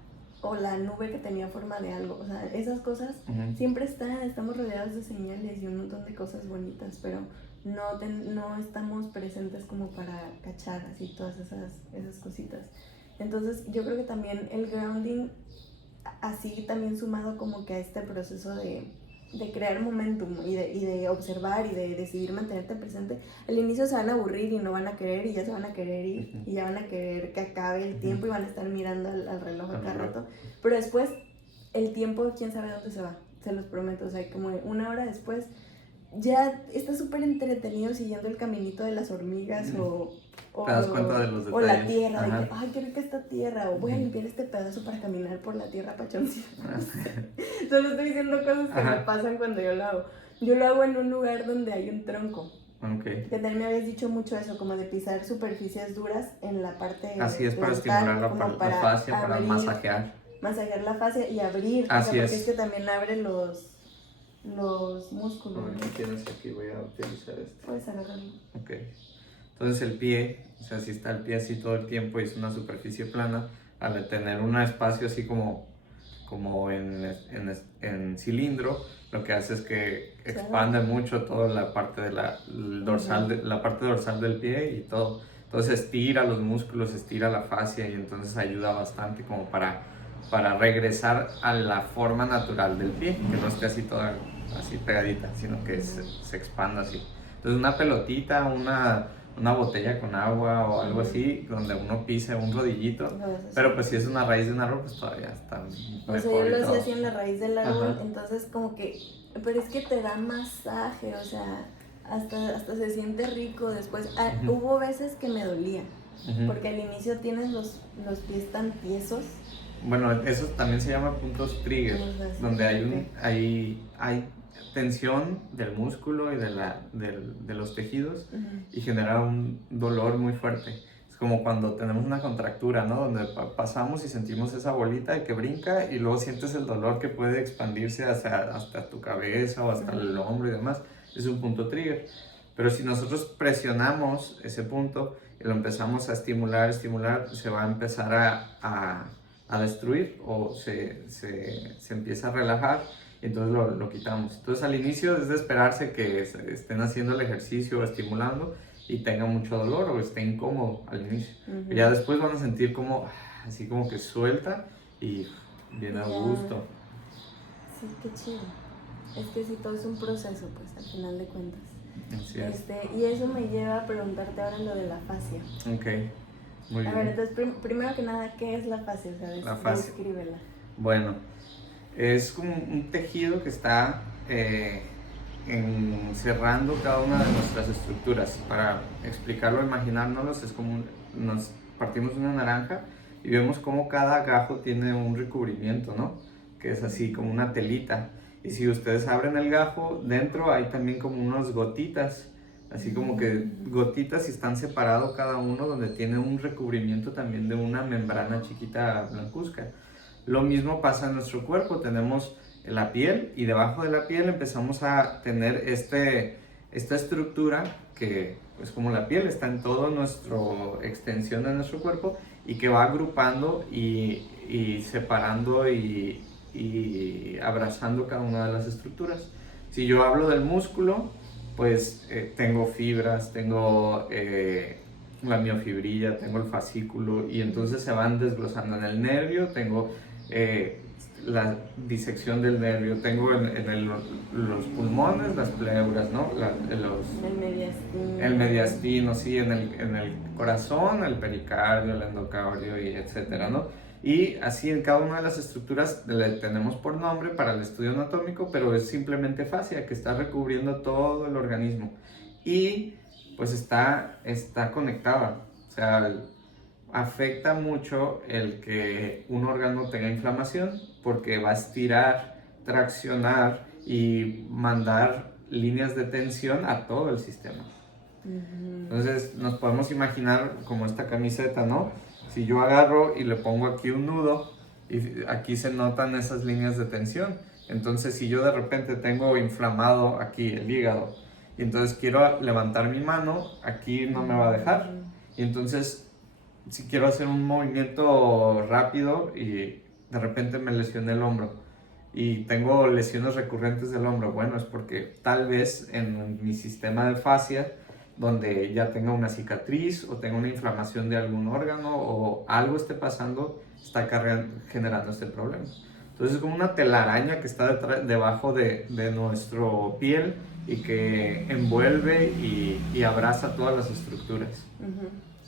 o la nube que tenía forma de algo, o sea, esas cosas siempre estamos rodeados de señales y un montón de cosas bonitas, pero no estamos presentes como para cachar así todas esas cositas. Entonces yo creo que también el grounding, así también sumado como que a este proceso de de crear momentum y de observar y de decidir mantenerte presente, al inicio se van a aburrir y no van a querer y ya se van a querer ir y ya van a querer que acabe el tiempo y van a estar mirando al reloj a cada rato, pero después el tiempo quién sabe dónde se va, se los prometo, o sea, como una hora después ya estás súper entretenido siguiendo el caminito de las hormigas o te das cuenta de los detalles. O la tierra, de que, ay, qué rica esta tierra, o voy a limpiar este pedazo para caminar por la tierra pachoncita. Solo estoy diciendo cosas que me pasan cuando yo lo hago. Yo lo hago en un lugar donde hay un tronco. Okay. Que también me habías dicho mucho eso, como de pisar superficies duras en la así es, para estimular la fascia, para masajear. Masajear la fascia y abrir. Así porque es que también abre los músculos. ¿No tienes aquí? Voy a utilizar este. Puedes agarrarlo. Ok. Entonces el pie, o sea, si está el pie así todo el tiempo y es una superficie plana, al tener un espacio así como en cilindro, lo que hace es que expande mucho toda la parte de la parte dorsal del pie y todo. Entonces estira los músculos, estira la fascia y entonces ayuda bastante como para regresar a la forma natural del pie, que no esté así toda así pegadita, sino que se expanda así. Entonces una pelotita, una botella con agua o algo así, donde uno pise un rodillito, pero pues si es una raíz de un árbol, pues todavía está mejor. O sea, yo lo hacía así en la raíz del árbol, entonces como que, pero es que te da masaje, o sea, hasta se siente rico después. Hubo veces que me dolía, porque al inicio tienes los pies tan tiesos. Bueno, eso también se llama puntos trigger, donde hay tensión del músculo y de los tejidos y genera un dolor muy fuerte. Es como cuando tenemos una contractura, ¿no? Donde pasamos y sentimos esa bolita que brinca y luego sientes el dolor que puede expandirse hasta tu cabeza o hasta el hombro y demás. Es un punto trigger. Pero si nosotros presionamos ese punto y lo empezamos a estimular, se va a empezar a destruir o se empieza a relajar y entonces lo quitamos. Entonces al inicio es de esperarse que estén haciendo el ejercicio o estimulando y tengan mucho dolor o esté incómodo al inicio. Y ya después van a sentir como así como que suelta y viene a gusto. Sí, qué chido. Es que sí, todo es un proceso, pues al final de cuentas. Así es. Y eso me lleva a preguntarte ahora lo de la fascia. Ok, muy bien. A ver, entonces primero que nada, ¿qué es la fascia? O sea, la fascia. Descríbela. Bueno, es como un tejido que está encerrando cada una de nuestras estructuras. Para explicarlo, imaginárnoslo, es como nos partimos una naranja y vemos como cada gajo tiene un recubrimiento, ¿no? Que es así como una telita. Y si ustedes abren el gajo, dentro hay también como unas gotitas, así como que gotitas y están separados cada uno, donde tiene un recubrimiento también de una membrana chiquita blancuzca. Lo mismo pasa en nuestro cuerpo, tenemos la piel y debajo de la piel empezamos a tener esta estructura que pues como la piel está en toda nuestra extensión de nuestro cuerpo y que va agrupando y separando y abrazando cada una de las estructuras. Si yo hablo del músculo, pues tengo fibras, tengo la miofibrilla, tengo el fascículo y entonces se van desglosando. En el nervio tengo la disección del nervio, tengo los pulmones, las pleuras, ¿no? El mediastino, sí, en el corazón, el pericardio, el endocardio y etcétera, ¿no? Y así en cada una de las estructuras le tenemos por nombre para el estudio anatómico, pero es simplemente fascia que está recubriendo todo el organismo y pues está conectada, o sea, afecta mucho el que un órgano tenga inflamación porque va a estirar, traccionar y mandar líneas de tensión a todo el sistema. Entonces nos podemos imaginar como esta camiseta, ¿no? Si yo agarro y le pongo aquí un nudo y aquí se notan esas líneas de tensión, entonces si yo de repente tengo inflamado aquí el hígado y entonces quiero levantar mi mano, aquí no me va a dejar. Y entonces si quiero hacer un movimiento rápido y de repente me lesioné el hombro y tengo lesiones recurrentes del hombro, bueno, es porque tal vez en mi sistema de fascia, donde ya tenga una cicatriz o tenga una inflamación de algún órgano o algo esté pasando, está generando este problema. Entonces es como una telaraña que está debajo de nuestro piel y que envuelve y abraza todas las estructuras.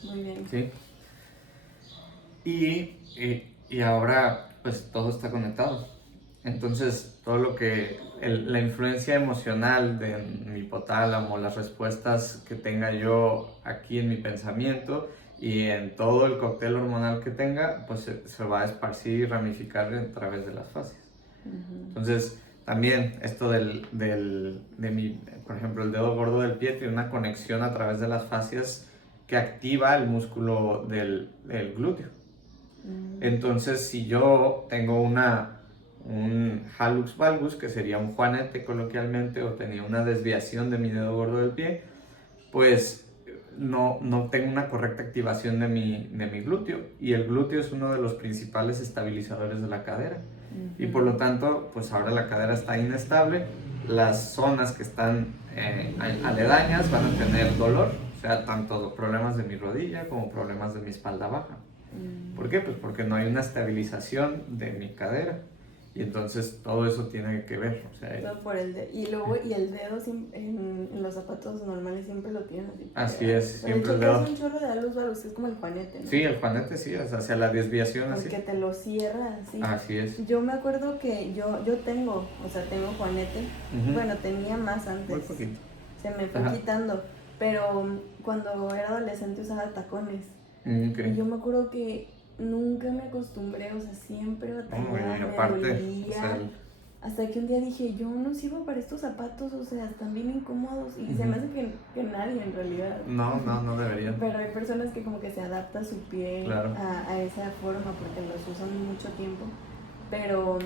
Muy bien. ¿Sí? Y ahora pues todo está conectado. Entonces todo lo que, la influencia emocional de mi hipotálamo, las respuestas que tenga yo aquí en mi pensamiento y en todo el cóctel hormonal que tenga, pues se va a esparcir y ramificar a través de las fascias. Entonces también esto por ejemplo, el dedo gordo del pie tiene una conexión a través de las fascias que activa el músculo del glúteo. Entonces, si yo tengo un hallux valgus, que sería un juanete coloquialmente, o tenía una desviación de mi dedo gordo del pie, pues no tengo una correcta activación de mi glúteo. Y el glúteo es uno de los principales estabilizadores de la cadera. Y por lo tanto, pues ahora la cadera está inestable. Las zonas que están aledañas van a tener dolor, o sea, tanto problemas de mi rodilla como problemas de mi espalda baja. ¿Por qué? Pues porque no hay una estabilización de mi cadera. Y entonces todo eso tiene que ver. O sea, todo por el dedo. Y luego, y el dedo en los zapatos normales siempre lo tienen así. Así es, siempre el dedo. Es un chorro de hallux valgus, es como el juanete, ¿no? Sí, el juanete sí, es hacia la desviación así. Porque te lo cierra así. Así es. Yo me acuerdo que yo tengo juanete. Bueno, tenía más antes. Muy poquito. Se me fue quitando. Pero cuando era adolescente usaba tacones. Okay. Y yo me acuerdo que nunca me acostumbré, o sea, siempre batallaba, me dolía. Hasta que un día dije, yo no sirvo para estos zapatos, o sea, están bien incómodos. Y se me hace que nadie en realidad. No deberían. Pero hay personas que como que se adapta su pie a esa forma porque los usan mucho tiempo. Pero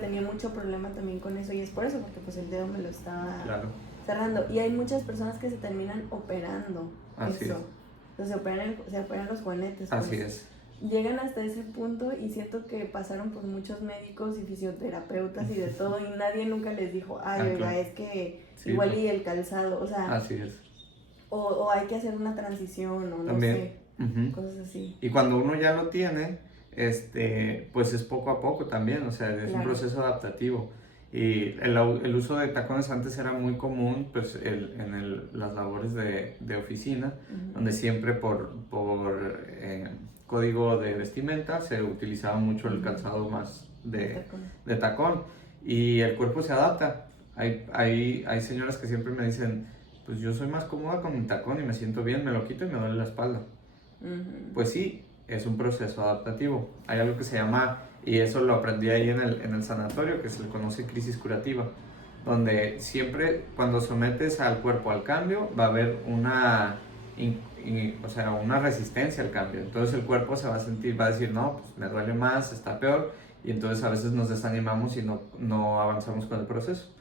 tenía mucho problema también con eso y es por eso, porque pues el dedo me lo estaba cerrando. Y hay muchas personas que se terminan operando. Así eso. Es. Entonces se operan los juanetes. Así es. Llegan hasta ese punto y siento que pasaron por muchos médicos y fisioterapeutas y de todo y nadie nunca les dijo, ay, oiga, es que sí, igual y el calzado, o sea, así es. O hay que hacer una transición o no sé, cosas así. Y cuando uno ya lo tiene, pues es poco a poco también, o sea, es un proceso adaptativo. Y el uso de tacones antes era muy común pues las labores de oficina, donde siempre por código de vestimenta se utilizaba mucho el calzado más de tacón y el cuerpo se adapta. Hay señoras que siempre me dicen, pues yo soy más cómoda con mi tacón y me siento bien, me lo quito y me duele la espalda. Pues sí, es un proceso adaptativo. Hay algo que se llama, y eso lo aprendí ahí en el sanatorio, que se le conoce crisis curativa, donde siempre cuando sometes al cuerpo al cambio va a haber una resistencia al cambio. Entonces el cuerpo se va a sentir, va a decir, no, pues me duele más, está peor, y entonces a veces nos desanimamos y no avanzamos con el proceso.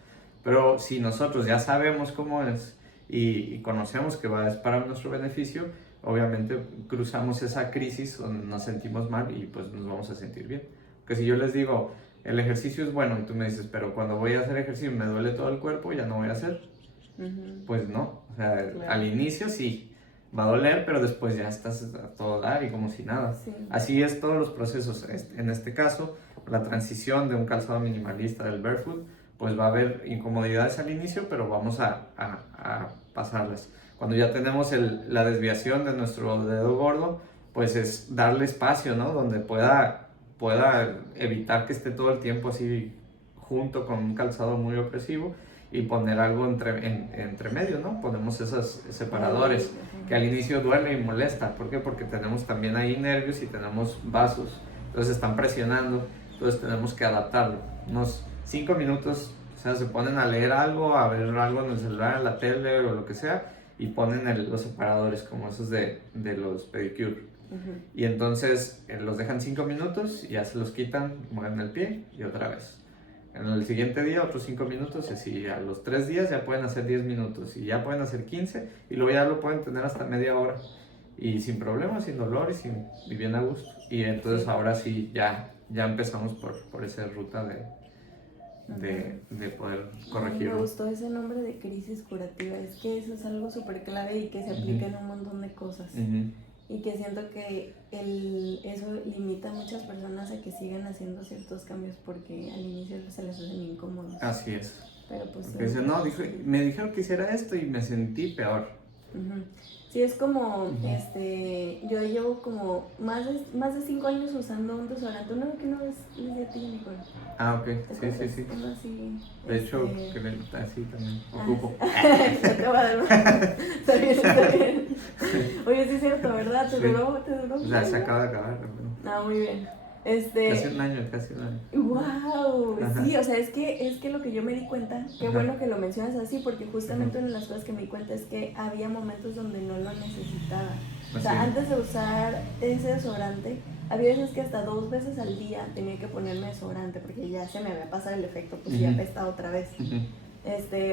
Pero si nosotros ya sabemos cómo es y conocemos que es para nuestro beneficio, obviamente cruzamos esa crisis donde nos sentimos mal y pues nos vamos a sentir bien. Porque si yo les digo, el ejercicio es bueno y tú me dices, pero cuando voy a hacer ejercicio me duele todo el cuerpo, ya no voy a hacer. Pues no, o sea, al inicio sí, va a doler, pero después ya estás a todo dar y como si nada. Sí. Así es todos los procesos. En este caso, la transición de un calzado minimalista del barefoot, pues va a haber incomodidades al inicio, pero vamos a pasarlas. Cuando ya tenemos la desviación de nuestro dedo gordo, pues es darle espacio, ¿no? Donde pueda evitar que esté todo el tiempo así junto con un calzado muy opresivo y poner algo entre medio, ¿no? Ponemos esos separadores que al inicio duele y molesta. ¿Por qué? Porque tenemos también ahí nervios y tenemos vasos, entonces están presionando, entonces tenemos que adaptarlo. Unos 5 minutos, o sea, se ponen a leer algo, a ver algo en el celular, en la tele o lo que sea, y ponen los separadores como esos de los pedicure. Y entonces los dejan 5 minutos y ya se los quitan, mueven el pie y otra vez. En el siguiente día otros 5 minutos y así a los 3 días ya pueden hacer 10 minutos y ya pueden hacer 15 y luego ya lo pueden tener hasta media hora y sin problemas, sin dolor y bien a gusto. Y entonces ahora sí ya empezamos por esa ruta de poder corregirlo. Me gustó ese nombre de crisis curativa, es que eso es algo súper clave y que se aplica en un montón de cosas. y que siento que eso limita a muchas personas a que sigan haciendo ciertos cambios porque al inicio se les hacen incómodos. Así es. Pero pues porque dice, no, me dijeron que hiciera esto y me sentí peor. Sí, es como, yo llevo como más de 5 años usando un desodorante, uno que no es de ti, Nicole. Ah, ok, sí. Uno así, de hecho, así también ocupo. No te voy a dar más. Está bien. Oye, sí es cierto, ¿verdad? ¿Te duró? O sea, se acaba de acabar. Ah, muy bien. Casi un año. ¡Wow! Sí, o sea, es que lo que yo me di cuenta, qué bueno que lo mencionas así, porque justamente una de las cosas que me di cuenta es que había momentos donde no lo necesitaba. O sea, antes de usar ese desodorante, había veces que hasta 2 veces al día tenía que ponerme desodorante porque ya se me había pasado el efecto, pues ya apestaba otra vez.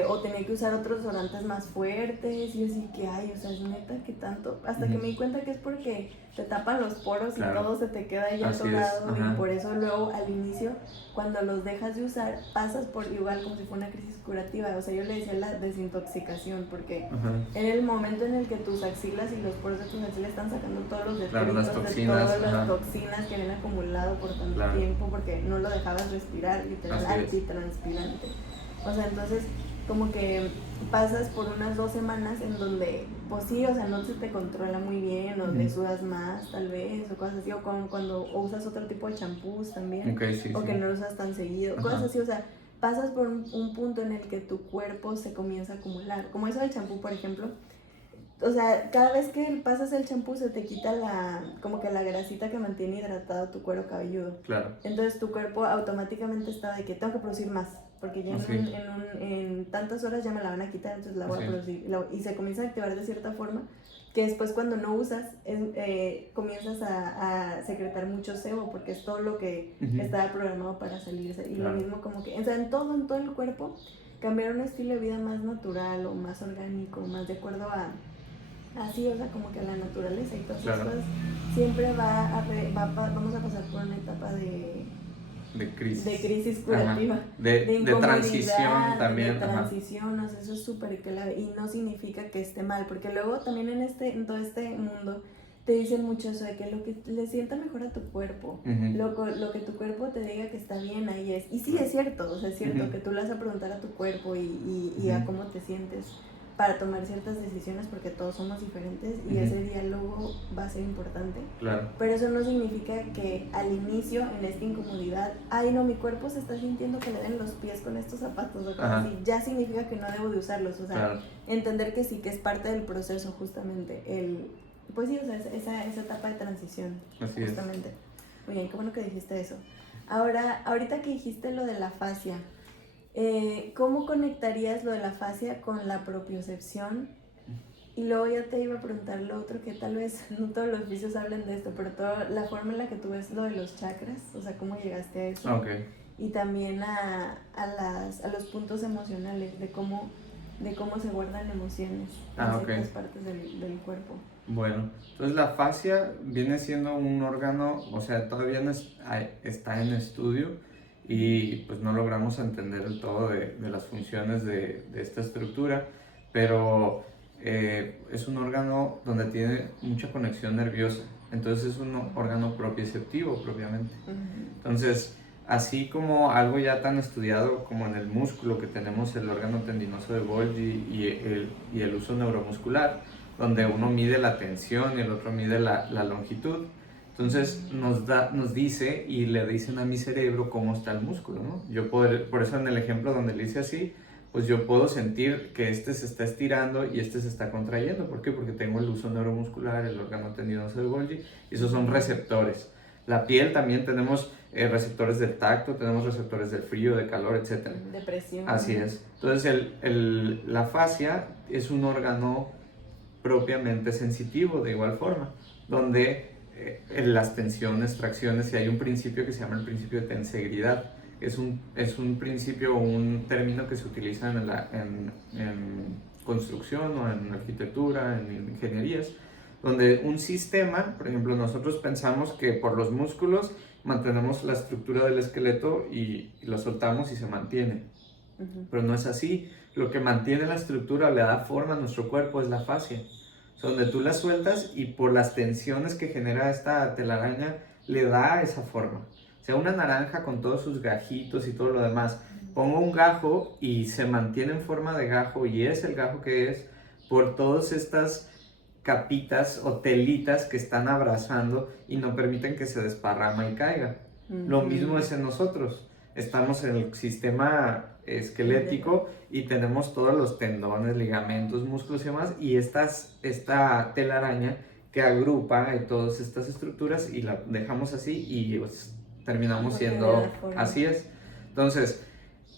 O tenía que usar otros desodorantes más fuertes y así que, ay, o sea, es neta que tanto, hasta que me di cuenta que es porque te tapan los poros y todo se te queda ya atorado y por eso luego al inicio, cuando los dejas de usar, pasas por igual como si fuera una crisis curativa, o sea, yo le decía la desintoxicación porque en el momento en el que tus axilas y los poros de tus axilas están sacando todos los detritos de todas las toxinas que habían acumulado por tanto tiempo porque no lo dejabas respirar, literal, antitranspirante. O sea, entonces como que pasas por unas 2 semanas en donde, pues sí, o sea, no se te controla muy bien, o le sudas más tal vez, o cosas así, o cuando usas otro tipo de champús también, o que no lo usas tan seguido, cosas así, o sea, pasas por un punto en el que tu cuerpo se comienza a acumular, como eso del champú, por ejemplo. O sea, cada vez que pasas el champú se te quita como que la grasita que mantiene hidratado tu cuero cabelludo. Claro. Entonces tu cuerpo automáticamente está de que tengo que producir más, porque ya en tantas horas ya me la van a quitar, entonces la voy a producir. Y se comienza a activar de cierta forma, que después cuando no usas, comienzas a secretar mucho sebo, porque es todo lo que estaba programado para salirse. Y lo mismo como que, o sea, en todo el cuerpo, cambiar un estilo de vida más natural o más orgánico, más de acuerdo así, o sea, como que la naturaleza y todas esas cosas, siempre vamos a pasar por una etapa de crisis curativa, de transición también. De transición, o sea, eso es súper clave y no significa que esté mal, porque luego también en todo este mundo te dicen mucho eso de que lo que le sienta mejor a tu cuerpo, lo que tu cuerpo te diga que está bien, ahí es. Y sí, es cierto, o sea, es cierto que tú le vas a preguntar a tu cuerpo y a cómo te sientes para tomar ciertas decisiones porque todos somos diferentes y ese diálogo va a ser importante. Claro. Pero eso no significa que al inicio, en esta incomodidad, ay no, mi cuerpo se está sintiendo que le den los pies con estos zapatos o cosas así, ya significa que no debo de usarlos, o sea, entender que sí, que es parte del proceso justamente, pues sí, o sea, esa etapa de transición. Así justamente. Muy bien, qué bueno que dijiste eso. Ahorita que dijiste lo de la fascia, ¿cómo conectarías lo de la fascia con la propiocepción? Y luego ya te iba a preguntar lo otro, que tal vez no todos los vicios hablen de esto, pero toda la forma en la que tú ves lo de los chakras, o sea, cómo llegaste a eso. Y también a los puntos emocionales, de cómo se guardan emociones en ciertas partes del cuerpo. Bueno, entonces la fascia viene siendo un órgano, o sea, todavía no está en estudio y pues no logramos entender el todo de las funciones de esta estructura, pero es un órgano donde tiene mucha conexión nerviosa, entonces es un órgano propioceptivo propiamente. Entonces, así como algo ya tan estudiado como en el músculo, que tenemos el órgano tendinoso de Golgi y el uso neuromuscular, donde uno mide la tensión y el otro mide la longitud. Entonces nos dice y le dicen a mi cerebro cómo está el músculo, ¿no? Yo por eso en el ejemplo donde le hice así, pues yo puedo sentir que este se está estirando y este se está contrayendo. ¿Por qué? Porque tengo el uso neuromuscular, el órgano tendinoso de Golgi, y esos son receptores. La piel también tenemos receptores del tacto, tenemos receptores del frío, de calor, etc. De presión. Así es. Entonces la fascia es un órgano propiamente sensitivo de igual forma, donde las tensiones, tracciones, y hay un principio que se llama el principio de tensegridad. Es un principio, un término que se utiliza en construcción o en arquitectura, en ingenierías, donde un sistema, por ejemplo, nosotros pensamos que por los músculos mantenemos la estructura del esqueleto y lo soltamos y se mantiene. Pero no es así. Lo que mantiene la estructura, le da forma a nuestro cuerpo, es la fascia. donde tú las sueltas y por las tensiones que genera esta telaraña le da esa forma. O sea, una naranja con todos sus gajitos y todo lo demás, pongo un gajo y se mantiene en forma de gajo y es el gajo que es por todas estas capitas o telitas que están abrazando y no permiten que se desparrama y caiga. Lo mismo es en nosotros. Estamos en el sistema esquelético y tenemos todos los tendones, ligamentos, músculos y demás, y esta telaraña que agrupa todas estas estructuras y la dejamos así y pues, terminamos siendo así es. Entonces,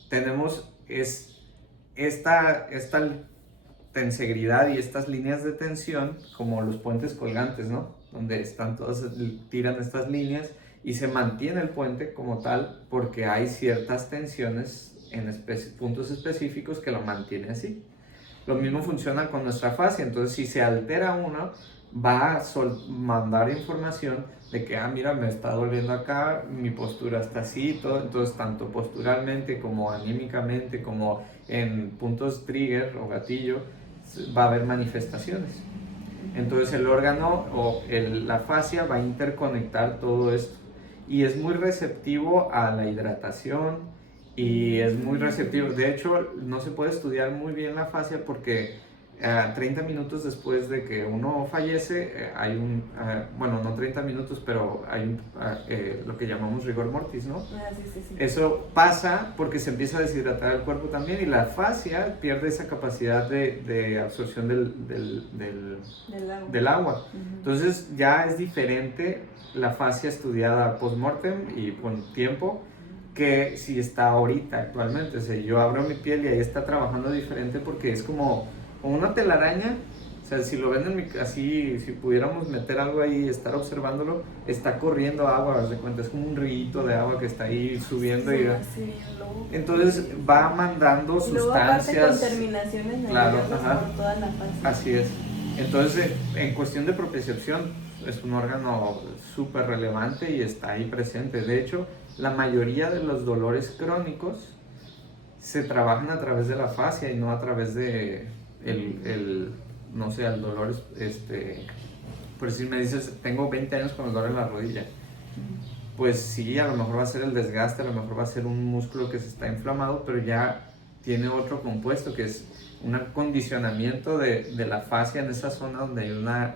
tenemos esta tensegridad y estas líneas de tensión como los puentes colgantes, ¿no? Donde están todas, tiran estas líneas y se mantiene el puente como tal porque hay ciertas tensiones en puntos específicos que lo mantiene así. Lo mismo funciona con nuestra fascia, entonces si se altera uno, va a mandar información de que, mira, me está doliendo acá, mi postura está así, todo. Entonces tanto posturalmente como anímicamente, como en puntos trigger o gatillo, va a haber manifestaciones. Entonces el órgano o la fascia va a interconectar todo esto y es muy receptivo a la hidratación y es muy receptivo. De hecho, no se puede estudiar muy bien la fascia porque 30 minutos después de que uno fallece, hay bueno, no 30 minutos, pero hay lo que llamamos rigor mortis, ¿no? Sí. Eso pasa porque se empieza a deshidratar el cuerpo también y la fascia pierde esa capacidad de absorción del agua. Entonces ya es diferente la fascia estudiada post-mortem y con tiempo que si está ahorita actualmente. O sea, yo abro mi piel y ahí está trabajando diferente porque es como una telaraña. O sea, si lo ven así, si pudiéramos meter algo ahí y estar observándolo, está corriendo agua, haz de cuenta, es como un rillito de agua que está ahí subiendo entonces va mandando sustancias. Con terminaciones claro, por toda la fascia. Así es. Entonces, en cuestión de propiocepción, es un órgano súper relevante y está ahí presente. De hecho, la mayoría de los dolores crónicos se trabajan a través de la fascia y no a través de no sé, el dolor, por decir, me dices, tengo 20 años con el dolor en la rodilla. Pues sí, a lo mejor va a ser el desgaste, a lo mejor va a ser un músculo que se está inflamado, pero ya tiene otro compuesto que es un acondicionamiento de la fascia en esa zona donde hay una,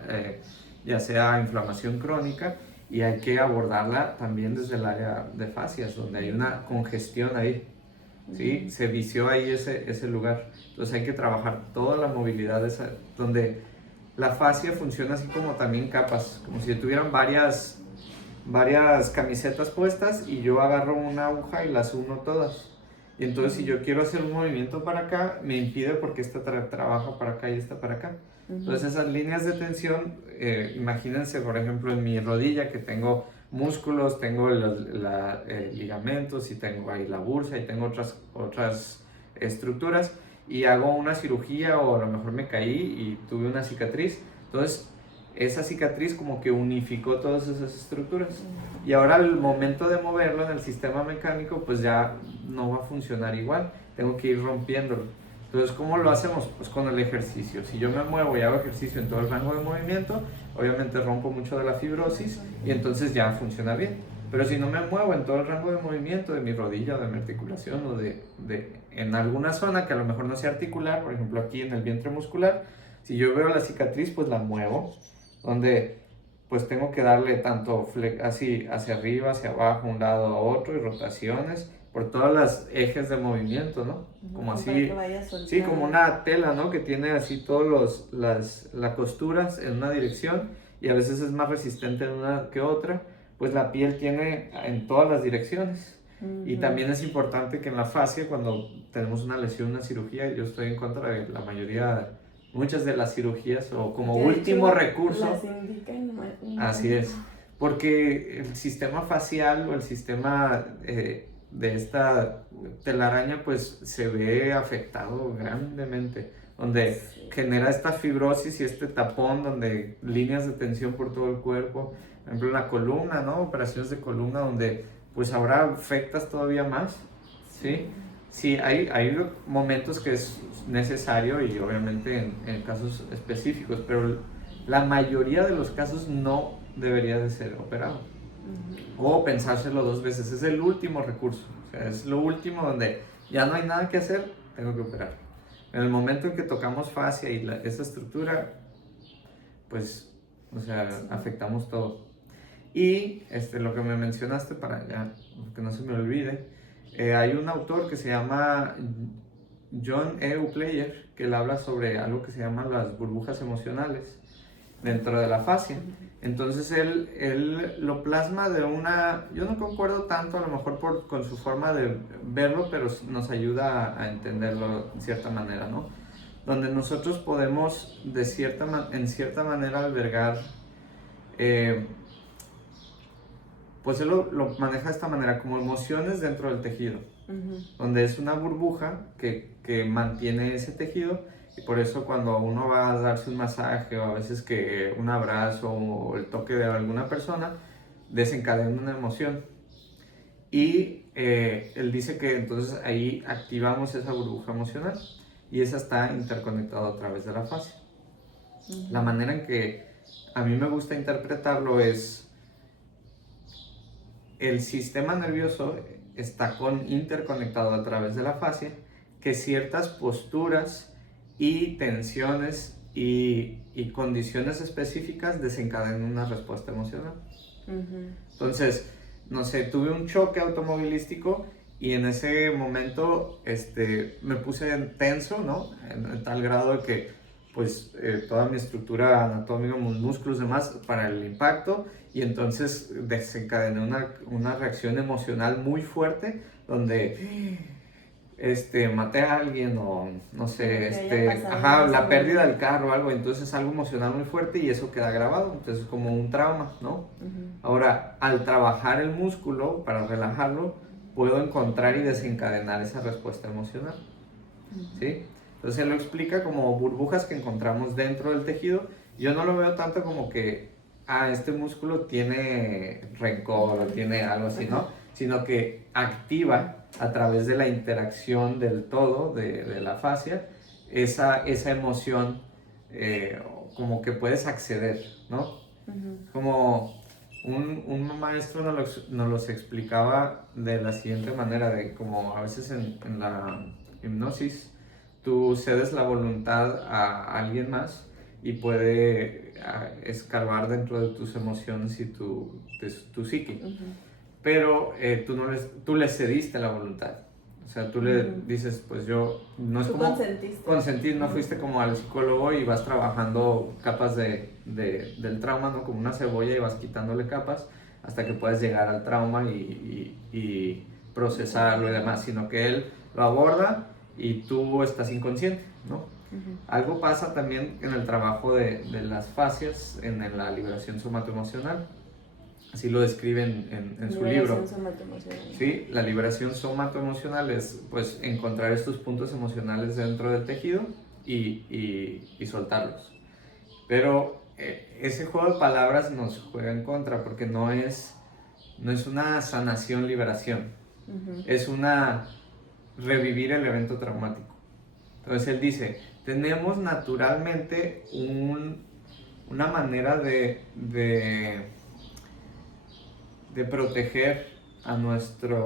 ya sea inflamación crónica, y hay que abordarla también desde el área de fascias, donde hay una congestión ahí. ¿Sí? Se vició ahí ese lugar. Entonces hay que trabajar toda la movilidad donde la fascia funciona así como también capas, como si tuvieran varias camisetas puestas y yo agarro una aguja y las uno todas. Y entonces si yo quiero hacer un movimiento para acá, me impide porque esta trabaja para acá y esta para acá. Entonces esas líneas de tensión, imagínense por ejemplo en mi rodilla que tengo músculos, tengo ligamentos y tengo ahí la bursa y tengo otras estructuras y hago una cirugía o a lo mejor me caí y tuve una cicatriz. Entonces esa cicatriz como que unificó todas esas estructuras y ahora al momento de moverlo en el sistema mecánico pues ya no va a funcionar igual, tengo que ir rompiéndolo. Entonces, ¿cómo lo hacemos? Pues con el ejercicio. Si yo me muevo y hago ejercicio en todo el rango de movimiento, obviamente rompo mucho de la fibrosis y entonces ya funciona bien. Pero si no me muevo en todo el rango de movimiento de mi rodilla o de mi articulación o en alguna zona que a lo mejor no sea articular, por ejemplo aquí en el vientre muscular, si yo veo la cicatriz, pues la muevo, donde pues tengo que darle tanto así hacia arriba, hacia abajo, un lado a otro y rotaciones por todos los ejes de movimiento, ¿no? Como así, sí, como una tela, ¿no? Que tiene así todos las costuras en una dirección y a veces es más resistente en una que otra, pues la piel tiene en todas las direcciones. Y también es importante que en la fascia, cuando tenemos una lesión, una cirugía, yo estoy en contra de la mayoría, muchas de las cirugías o como último recurso. Las indican, así es, porque el sistema facial o el sistema de esta telaraña pues se ve afectado grandemente, donde genera esta fibrosis y este tapón, donde líneas de tensión por todo el cuerpo, por ejemplo en la columna, ¿no? Operaciones de columna donde pues ahora afectas todavía más, ¿sí? Sí, hay momentos que es necesario y obviamente en casos específicos, pero la mayoría de los casos no debería de ser operado. O pensárselo 2 veces, es el último recurso, o sea, es lo último donde ya no hay nada que hacer, tengo que operar. En el momento en que tocamos fascia y esa estructura, pues, o sea, afectamos todo. Y lo que me mencionaste, para ya, que no se me olvide, hay un autor que se llama John E. Player, que él habla sobre algo que se llama las burbujas emocionales dentro de la fascia. Entonces él lo plasma de una, yo no concuerdo tanto a lo mejor con su forma de verlo, pero nos ayuda a entenderlo en cierta manera, ¿no? Donde nosotros podemos en cierta manera albergar, pues él lo maneja de esta manera, como emociones dentro del tejido, donde es una burbuja que mantiene ese tejido. Y por eso cuando uno va a darse un masaje o a veces que un abrazo o el toque de alguna persona desencadena una emoción. Y él dice que entonces ahí activamos esa burbuja emocional y esa está interconectada a través de la fascia. La manera en que a mí me gusta interpretarlo es: el sistema nervioso está interconectado a través de la fascia, que ciertas posturas y tensiones y condiciones específicas desencadenan una respuesta emocional. Entonces, no sé, tuve un choque automovilístico y en ese momento me puse tenso, ¿no? En tal grado de que pues toda mi estructura anatómica, mis músculos y demás, para el impacto, y entonces desencadené una reacción emocional muy fuerte donde maté a alguien o no sé, la pérdida del carro o algo. Entonces es algo emocional muy fuerte y eso queda grabado, entonces es como un trauma, ¿no? Ahora, al trabajar el músculo para relajarlo, puedo encontrar y desencadenar esa respuesta emocional, ¿sí? Entonces él lo explica como burbujas que encontramos dentro del tejido. Yo no lo veo tanto como que este músculo tiene rencor o tiene algo así, ¿no? Sino que activa a través de la interacción del todo, de la fascia, esa emoción, como que puedes acceder, ¿no? Como un maestro nos los explicaba de la siguiente manera, de como a veces en la hipnosis tú cedes la voluntad a alguien más y puede escarbar dentro de tus emociones y tu psique. Pero tú le cediste la voluntad. O sea, tú le dices, pues yo, no es tú como consentir, no fuiste como al psicólogo y vas trabajando capas del trauma, ¿no? Como una cebolla, y vas quitándole capas hasta que puedas llegar al trauma y procesarlo y demás, sino que él lo aborda y tú estás inconsciente, ¿no? Algo pasa también en el trabajo de las fascias, en la liberación somatoemocional. Así lo describen en su libro. Sí, la liberación somatoemocional es pues encontrar estos puntos emocionales dentro del tejido y soltarlos. Pero ese juego de palabras nos juega en contra, porque no es una sanación-liberación, es una revivir el evento traumático. Entonces él dice, tenemos naturalmente una manera de proteger a nuestra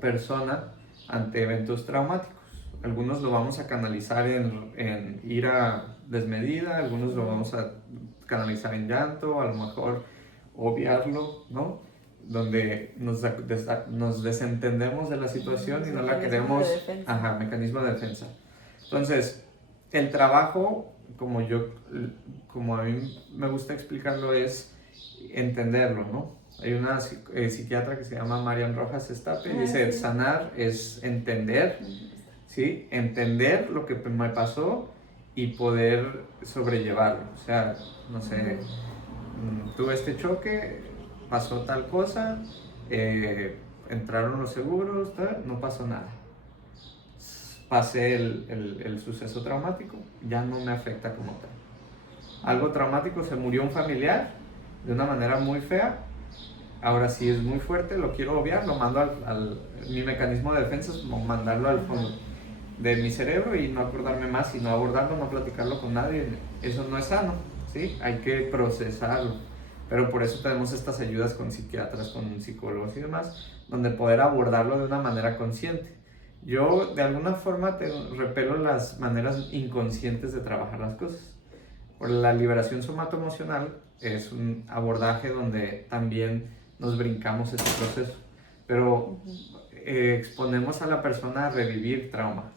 persona ante eventos traumáticos. Algunos lo vamos a canalizar en ira desmedida, algunos lo vamos a canalizar en llanto, a lo mejor obviarlo, ¿no? Donde nos desentendemos de la situación y no la queremos. Mecanismo de defensa. Entonces, el trabajo, como a mí me gusta explicarlo, es entenderlo, ¿no? Hay una psiquiatra que se llama Marian Rojas Estape y dice, sanar es entender, ¿sí? Entender lo que me pasó y poder sobrellevarlo. O sea, no sé, tuve este choque, pasó tal cosa, entraron los seguros, no pasó nada. Pasé el suceso traumático, ya no me afecta como tal. Algo traumático, se murió un familiar de una manera muy fea. Ahora sí es muy fuerte, lo quiero obviar, lo mando mi mecanismo de defensa es mandarlo al fondo de mi cerebro y no acordarme más, y no abordarlo, no platicarlo con nadie. Eso no es sano, ¿sí? Hay que procesarlo. Pero por eso tenemos estas ayudas con psiquiatras, con psicólogos y demás, donde poder abordarlo de una manera consciente. Yo de alguna forma repelo las maneras inconscientes de trabajar las cosas. Por la liberación somatoemocional es un abordaje donde también nos brincamos ese proceso, pero exponemos a la persona a revivir trauma.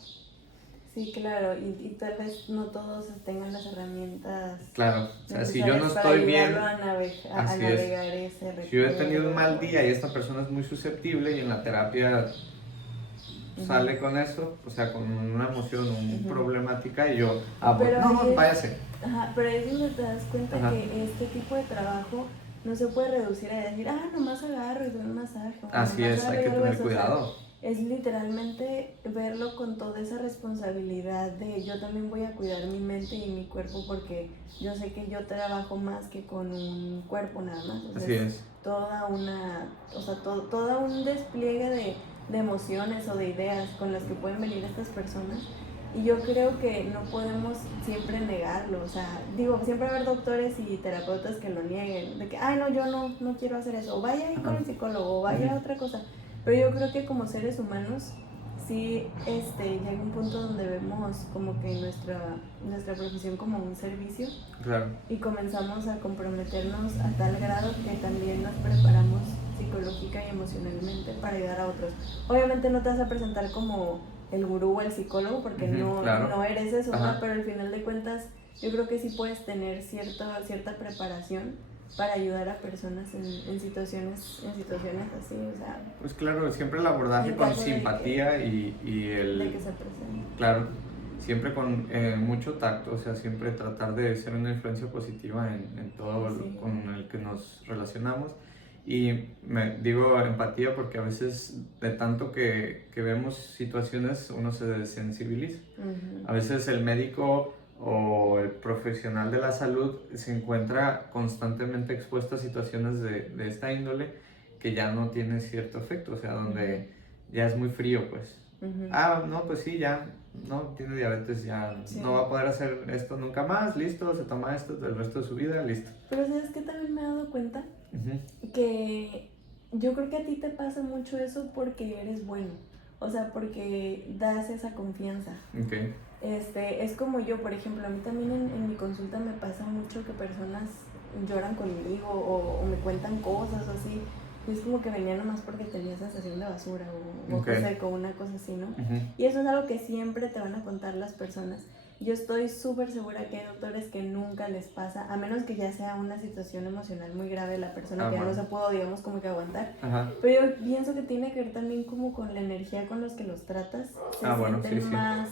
Sí, claro, y tal vez no todos tengan las herramientas. Claro, o sea, si yo no estoy bien, a navegar ese recuerdo. Si yo he tenido un mal día y esta persona es muy susceptible y en la terapia sale con esto, o sea, con una emoción, una problemática y yo, pues no, váyase. Pero ahí es donde te das cuenta que este tipo de trabajo no se puede reducir a decir, nomás agarro y doy un masaje. Así es, hay que tener cuidado. O sea, es literalmente verlo con toda esa responsabilidad de yo también voy a cuidar mi mente y mi cuerpo porque yo sé que yo trabajo más que con un cuerpo nada más. O sea, así es. Toda un despliegue de emociones o de ideas con las que pueden venir estas personas. Y yo creo que no podemos siempre negarlo, o sea, siempre va a haber doctores y terapeutas que lo nieguen, de que, no, yo no quiero hacer eso, o vaya ahí con el psicólogo, o vaya a otra cosa. Pero yo creo que como seres humanos, sí llega un punto donde vemos como que nuestra profesión como un servicio. Claro. Y comenzamos a comprometernos a tal grado que también nos preparamos psicológica y emocionalmente para ayudar a otros. Obviamente no te vas a presentar como el gurú o el psicólogo porque no eres eso, ¿no? Pero al final de cuentas yo creo que sí puedes tener cierta preparación para ayudar a personas en situaciones así, o sea... Pues claro, siempre el abordaje con simpatía y el... De que se presente. Claro, siempre con mucho tacto, o sea, siempre tratar de ser una influencia positiva en todo con el que nos relacionamos. Y me digo empatía porque a veces de tanto que vemos situaciones uno se desensibiliza. A veces el médico o el profesional de la salud se encuentra constantemente expuesto a situaciones de esta índole que ya no tiene cierto efecto, o sea, donde ya es muy frío, pues. No, pues sí, ya no tiene diabetes, ya no va a poder hacer esto nunca más, listo, se toma esto el resto de su vida, listo. Pero ¿sabes qué? También me he dado cuenta que yo creo que a ti te pasa mucho eso porque eres bueno, o sea, porque das esa confianza. Okay. Es como yo, por ejemplo, a mí también en mi consulta me pasa mucho que personas lloran conmigo o me cuentan cosas o así. Y es como que venía nomás porque tenía sensación de basura o seco, una cosa así, ¿no? Y eso es algo que siempre te van a contar las personas. Yo estoy súper segura que hay doctores que nunca les pasa, a menos que ya sea una situación emocional muy grave de la persona que ya no se pudo, digamos, como que aguantar. Pero yo pienso que tiene que ver también como con la energía con los que los tratas. Se sienten más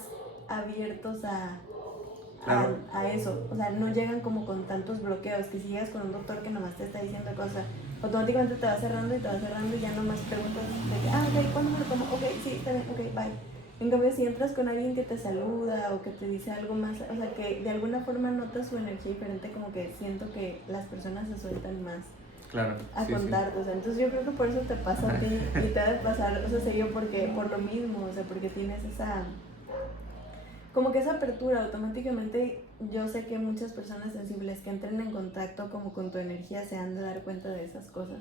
abiertos a eso, o sea, no llegan como con tantos bloqueos, que si llegas con un doctor que nomás te está diciendo cosas, automáticamente te va cerrando y ya nomás preguntas de que, ¿cuándo me lo tomo? Ok, sí, está bien, ok, bye. En cambio, si entras con alguien que te saluda o que te dice algo más, o sea, que de alguna forma notas su energía diferente, como que siento que las personas se sueltan más a contarte, o sea, entonces yo creo que por eso te pasa a ti y te ha de pasar, o sea, serio, porque por lo mismo, o sea, porque tienes esa... como que esa apertura automáticamente. Yo sé que muchas personas sensibles que entren en contacto como con tu energía se han de dar cuenta de esas cosas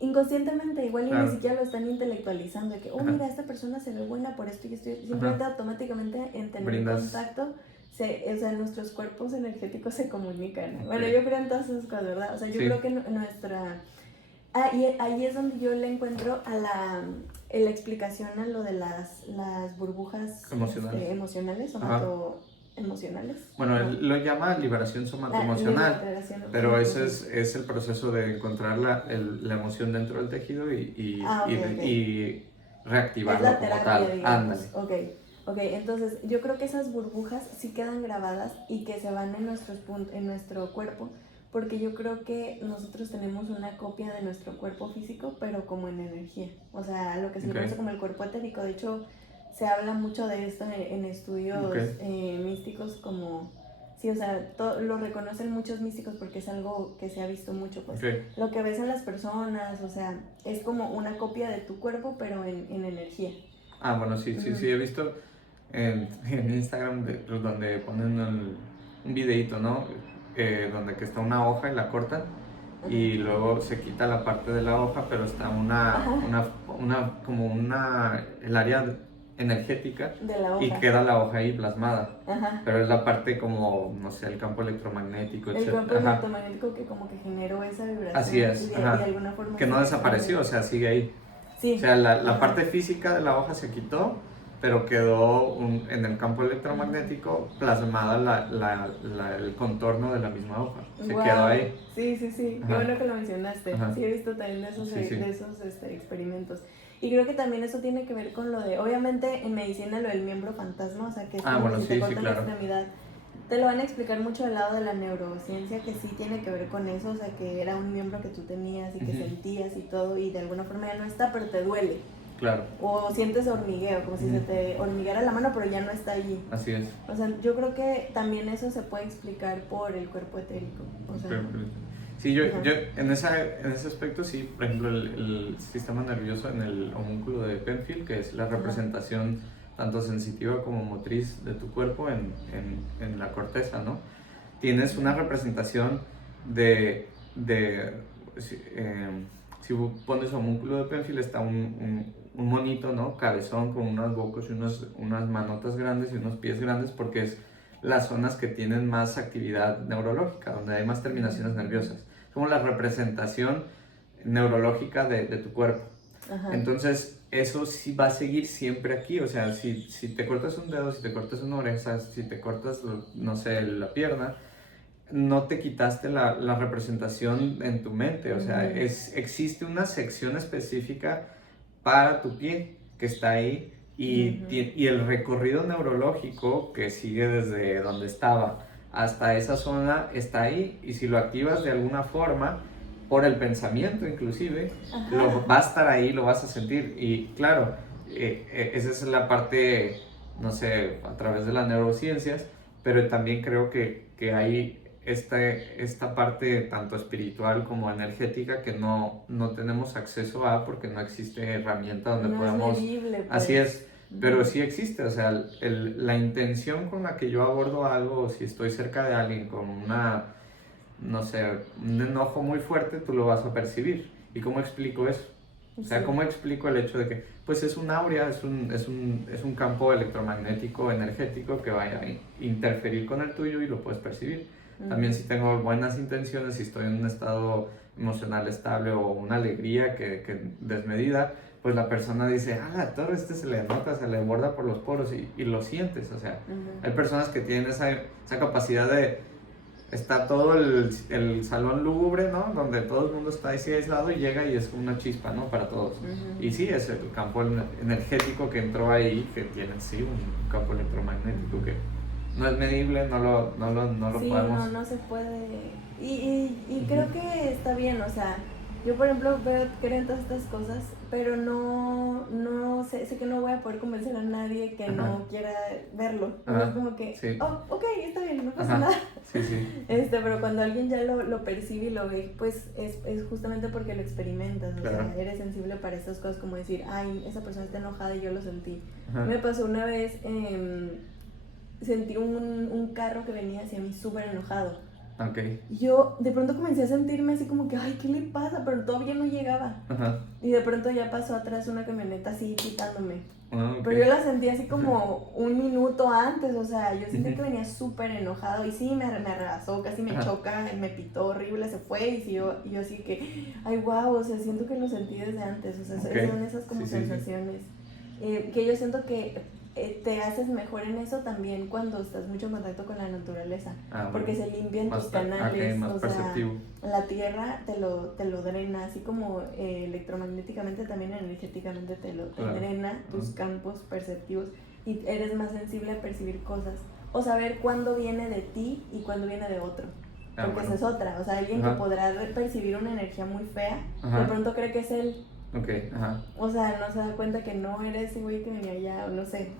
inconscientemente, igual y ni siquiera lo están intelectualizando de que, mira, esta persona se ve buena por esto y esto, simplemente automáticamente en tener contacto o sea, nuestros cuerpos energéticos se comunican. Bueno, yo creo en todas esas cosas, ¿verdad? O sea, yo creo que nuestra... y ahí es donde yo le encuentro a la explicación a lo de las burbujas emocionales somatoemocionales. Bueno, él lo llama liberación somatoemocional, pero ese es el proceso de encontrar la emoción dentro del tejido y reactivarlo como tal. Ándale. Ok, entonces yo creo que esas burbujas sí quedan grabadas y que se van en nuestro cuerpo, porque yo creo que nosotros tenemos una copia de nuestro cuerpo físico, pero como en energía, o sea, lo que se conoce como el cuerpo etérico. De hecho, se habla mucho de esto en estudios místicos, como... Sí, o sea, lo reconocen muchos místicos porque es algo que se ha visto mucho, pues. Lo que ves en las personas, o sea, es como una copia de tu cuerpo, pero en energía. Bueno, sí, he visto en Instagram donde ponen un videito, ¿no? donde que está una hoja y la cortan y luego se quita la parte de la hoja, pero está el área energética de la hoja. Y queda la hoja ahí plasmada. Ajá. Pero es la parte como, no sé, el campo electromagnético, el campo electromagnético que como que generó esa vibración. Así es, y de alguna forma que no desapareció, o sea, sigue ahí. Sí. O sea, la parte física de la hoja se quitó, pero quedó en el campo electromagnético plasmada el contorno de la misma hoja. Se quedó ahí. Sí. Qué bueno que lo mencionaste. Sí, he visto también de esos experimentos. Y creo que también eso tiene que ver con lo de, obviamente en medicina, lo del miembro fantasma, o sea, que es como si te cortan la extremidad. Te lo van a explicar mucho del lado de la neurociencia, que sí tiene que ver con eso, o sea, que era un miembro que tú tenías y que sentías y todo, y de alguna forma ya no está, pero te duele. Claro. O sientes hormigueo, como si se te hormigueara la mano, pero ya no está allí. Así es. O sea, yo creo que también eso se puede explicar por el cuerpo etérico. O sea, sí, yo en ese aspecto sí, por ejemplo, el sistema nervioso en el homúnculo de Penfield, que es la representación tanto sensitiva como motriz de tu cuerpo en la corteza, ¿no? Tienes una representación si pones homúnculo de Penfield, está un monito, ¿no? Cabezón con unos bocos y unas manotas grandes y unos pies grandes, porque es las zonas que tienen más actividad neurológica, donde hay más terminaciones nerviosas. Es como la representación neurológica de tu cuerpo. Ajá. Entonces, eso sí va a seguir siempre aquí. O sea, si te cortas un dedo, si te cortas una oreja, si te cortas, no sé, la pierna, no te quitaste la representación en tu mente. O sea, existe una sección específica para tu pie que está ahí y el recorrido neurológico que sigue desde donde estaba hasta esa zona está ahí, y si lo activas de alguna forma, por el pensamiento inclusive, va a estar ahí, lo vas a sentir. Y claro, esa es la parte, no sé, a través de las neurociencias, pero también creo que hay esta parte tanto espiritual como energética que no tenemos acceso a, porque no existe herramienta donde podamos... Es medible, pues. Así es, pero sí existe. O sea, la intención con la que yo abordo algo, o si estoy cerca de alguien con no sé, un enojo muy fuerte, tú lo vas a percibir. ¿Y cómo explico eso? O sea, ¿cómo explico el hecho de que, pues es un áurea, es un campo electromagnético, energético, que vaya a interferir con el tuyo y lo puedes percibir? También si tengo buenas intenciones, si estoy en un estado emocional estable o una alegría que desmedida, pues la persona dice, la torre se le nota, se le borda por los poros y lo sientes. O sea, hay personas que tienen esa capacidad de... Está todo el salón lúgubre, ¿no? Donde todo el mundo está así aislado y llega y es una chispa, ¿no? Para todos. Y sí, es el campo energético que entró ahí, que tiene sí un campo electromagnético que no es medible, no lo podemos... no se puede. Y creo que está bien, o sea, yo por ejemplo creo en todas estas cosas, pero no sé que no voy a poder convencer a nadie que no quiera verlo. Es como que, ok, está bien, no pasa nada. Sí. Pero cuando alguien ya lo percibe y lo ve, pues es justamente porque lo experimentas, o sea, eres sensible para estas cosas, como decir, ay, esa persona está enojada y yo lo sentí. Me pasó una vez, sentí un carro que venía hacia mí súper enojado. Okay. Yo de pronto comencé a sentirme así como que, ay, ¿qué le pasa? Pero todavía no llegaba. Y de pronto ya pasó atrás una camioneta así quitándome. Pero yo la sentí así como un minuto antes, o sea, yo sentí que venía súper enojado y sí, me arrasó, casi me choca, me pitó horrible, se fue y yo así que, ay, wow, o sea, siento que lo sentí desde antes, o sea, son esas como sensaciones que yo siento que te haces mejor en eso también cuando estás mucho en contacto con la naturaleza, porque se limpian tus canales, más o perceptivo. sea, la tierra te lo drena, así como electromagnéticamente, también energéticamente te drena tus campos perceptivos y eres más sensible a percibir cosas o saber cuándo viene de ti y cuándo viene de otro. Porque esa es otra, o sea, alguien que podrá percibir una energía muy fea, de pronto cree que es él. O sea, no se da cuenta que no eres ese güey que venía allá, o no sé.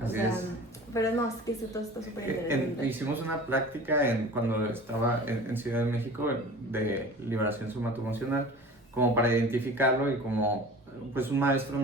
Pero no, es que todo está súper interesante. Hicimos una práctica cuando estaba en Ciudad de México de liberación somatoemocional, como para identificarlo, y como pues un maestro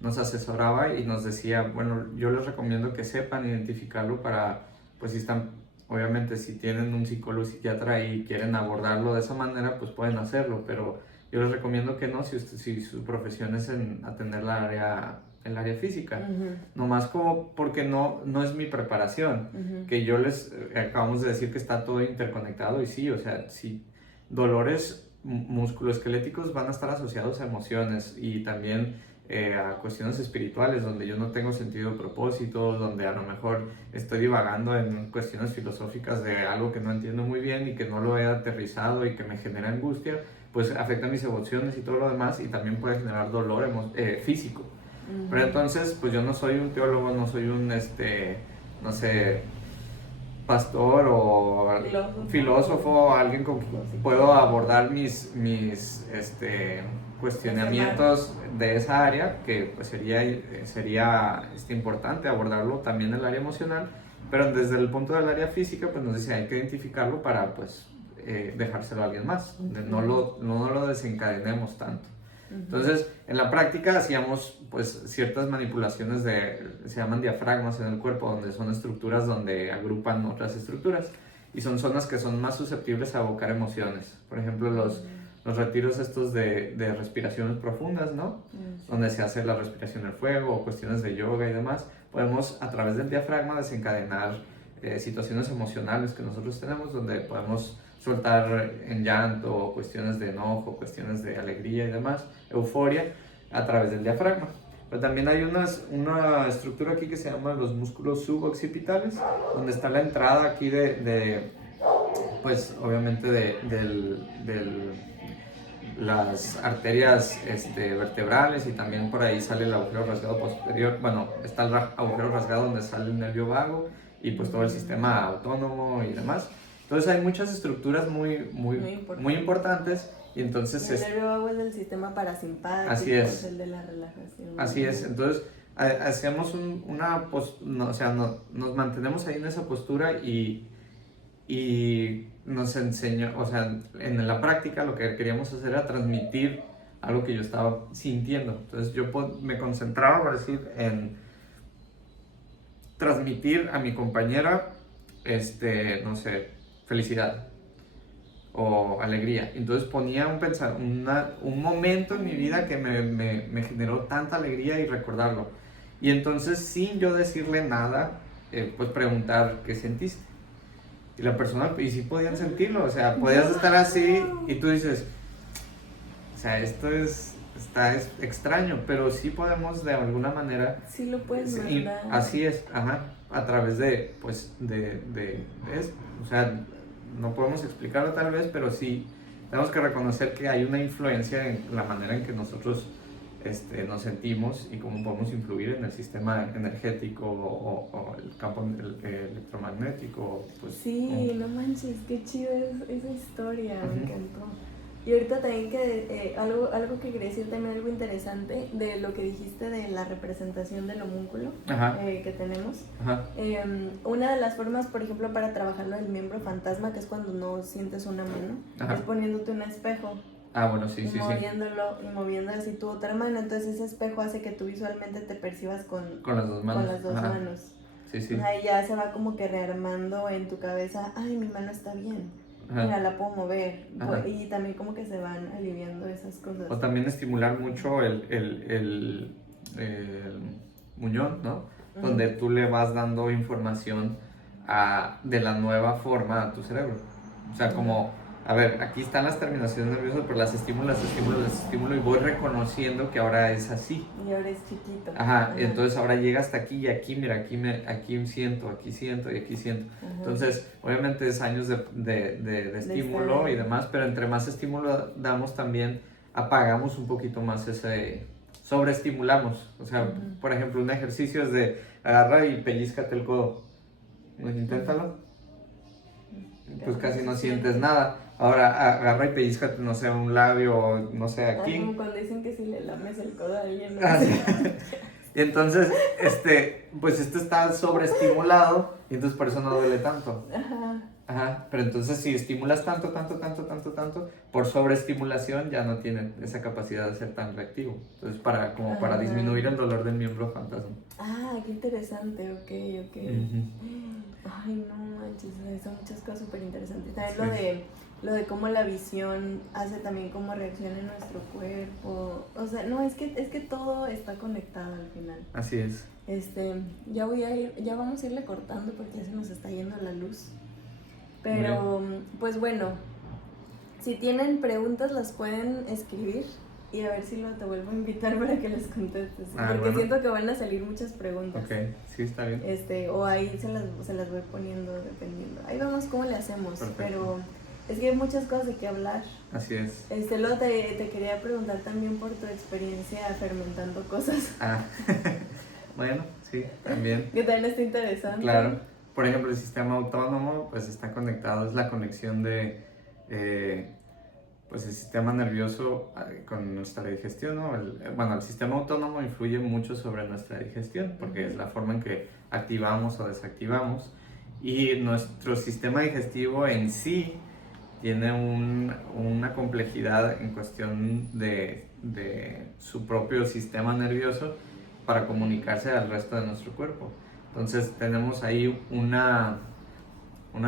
nos asesoraba y nos decía, bueno, yo les recomiendo que sepan identificarlo para, pues si están obviamente si tienen un psicólogo o psiquiatra y quieren abordarlo de esa manera, pues pueden hacerlo, pero yo les recomiendo que no, si su profesión es en atender el área física. Nomás como porque no es mi preparación, que yo les acabamos de decir que está todo interconectado y sí, o sea, sí, dolores musculoesqueléticos van a estar asociados a emociones y también a cuestiones espirituales donde yo no tengo sentido de propósito, donde a lo mejor estoy divagando en cuestiones filosóficas de algo que no entiendo muy bien y que no lo he aterrizado y que me genera angustia, pues afecta mis emociones y todo lo demás y también puede generar dolor físico. Pero entonces, pues yo no soy un teólogo, no soy un, no sé, pastor o filósofo o alguien con quien puedo abordar mis cuestionamientos de esa área, que pues sería importante abordarlo también en el área emocional, pero desde el punto del área física, pues nos dice hay que identificarlo para pues dejárselo a alguien más, no lo desencadenemos tanto. Entonces, en la práctica hacíamos pues ciertas manipulaciones se llaman diafragmas en el cuerpo, donde son estructuras donde agrupan otras estructuras y son zonas que son más susceptibles a evocar emociones. Por ejemplo, los retiros estos de respiraciones profundas, ¿no? Donde se hace la respiración del fuego o cuestiones de yoga y demás, podemos a través del diafragma desencadenar situaciones emocionales que nosotros tenemos, donde podemos soltar en llanto, cuestiones de enojo, cuestiones de alegría y demás, euforia, a través del diafragma. Pero también hay una estructura aquí que se llama los músculos suboccipitales, donde está la entrada aquí pues obviamente las arterias vertebrales y también por ahí sale el agujero rasgado posterior, bueno, está el agujero rasgado donde sale el nervio vago y pues todo el sistema autónomo y demás. Entonces hay muchas estructuras muy importantes y entonces... Y el nervio vago es del sistema parasimpático, así es el de la relajación. Así es, entonces hacemos nos mantenemos ahí en esa postura y nos enseñó, o sea, en la práctica lo que queríamos hacer era transmitir algo que yo estaba sintiendo. Entonces yo me concentraba, por decir, en transmitir a mi compañera, no sé, felicidad o alegría. Entonces ponía un momento en mi vida que me generó tanta alegría y recordarlo. Y entonces, sin yo decirle nada, pues preguntar qué sentiste. Y la persona, y sí podían sentirlo, o sea, podías estar así y tú dices, o sea, esto es extraño, pero sí podemos de alguna manera... Sí lo puedes mandar. Así es, a través de esto. O sea, no podemos explicarlo tal vez, pero sí tenemos que reconocer que hay una influencia en la manera en que nosotros nos sentimos y cómo podemos influir en el sistema energético o el campo electromagnético. Pues, sí, no manches, qué chido esa historia, me encantó. Y ahorita también algo que quería decir también, algo interesante de lo que dijiste de la representación del homúnculo que tenemos. Una de las formas, por ejemplo, para trabajarlo del miembro fantasma, que es cuando no sientes una mano, es poniéndote un espejo. Bueno, sí, y moviéndolo y moviendo así tu otra mano. Entonces ese espejo hace que tú visualmente te percibas con las dos manos. Sí. Ahí ya se va como que rearmando en tu cabeza, ay, mi mano está bien. Mira, la puedo mover. Y también como que se van aliviando esas cosas. O también estimular mucho el muñón, ¿no? Donde tú le vas dando información de la nueva forma a tu cerebro. O sea, como, a ver, aquí están las terminaciones nerviosas, pero las estimulo y voy reconociendo que ahora es así. Y ahora es chiquito. Y entonces ahora llega hasta aquí y aquí, mira, aquí siento y aquí siento. Entonces, obviamente es años de estímulo y demás, pero entre más estímulo damos también, apagamos un poquito más sobreestimulamos. O sea, por ejemplo, un ejercicio es de agarra y pellízcate el codo. Inténtalo. Pues casi no sientes nada. Ahora agarra y pellízcate, no sé, un labio o no sé, aquí. Como cuando dicen que si le lames el codo a alguien. Y entonces, pues esto está sobreestimulado y entonces por eso no duele tanto. Pero entonces si estimulas tanto, por sobreestimulación ya no tiene esa capacidad de ser tan reactivo. Entonces para disminuir el dolor del miembro fantasma. Qué interesante, ok. Ay, no manches, son muchas cosas súper interesantes. También lo de cómo la visión hace también cómo reacciona en nuestro cuerpo. O sea, no, es que todo está conectado al final. Así es. Ya vamos a irle cortando porque ya se nos está yendo la luz. Pero, pues bueno, si tienen preguntas las pueden escribir y a ver si te vuelvo a invitar para que les contestes. Porque siento que van a salir muchas preguntas. Ok, sí, está bien. O ahí se las voy poniendo dependiendo. Ahí vamos cómo le hacemos. Perfecto. Pero es que hay muchas cosas de qué hablar. Así es. Luego te quería preguntar también por tu experiencia fermentando cosas. Bueno, sí, también. Que también está interesante. Claro. Por ejemplo, el sistema autónomo pues está conectado, es la conexión de pues el sistema nervioso con nuestra digestión, ¿no? El sistema autónomo influye mucho sobre nuestra digestión porque es la forma en que activamos o desactivamos, y nuestro sistema digestivo en sí tiene una complejidad en cuestión de su propio sistema nervioso para comunicarse al resto de nuestro cuerpo. Entonces tenemos ahí una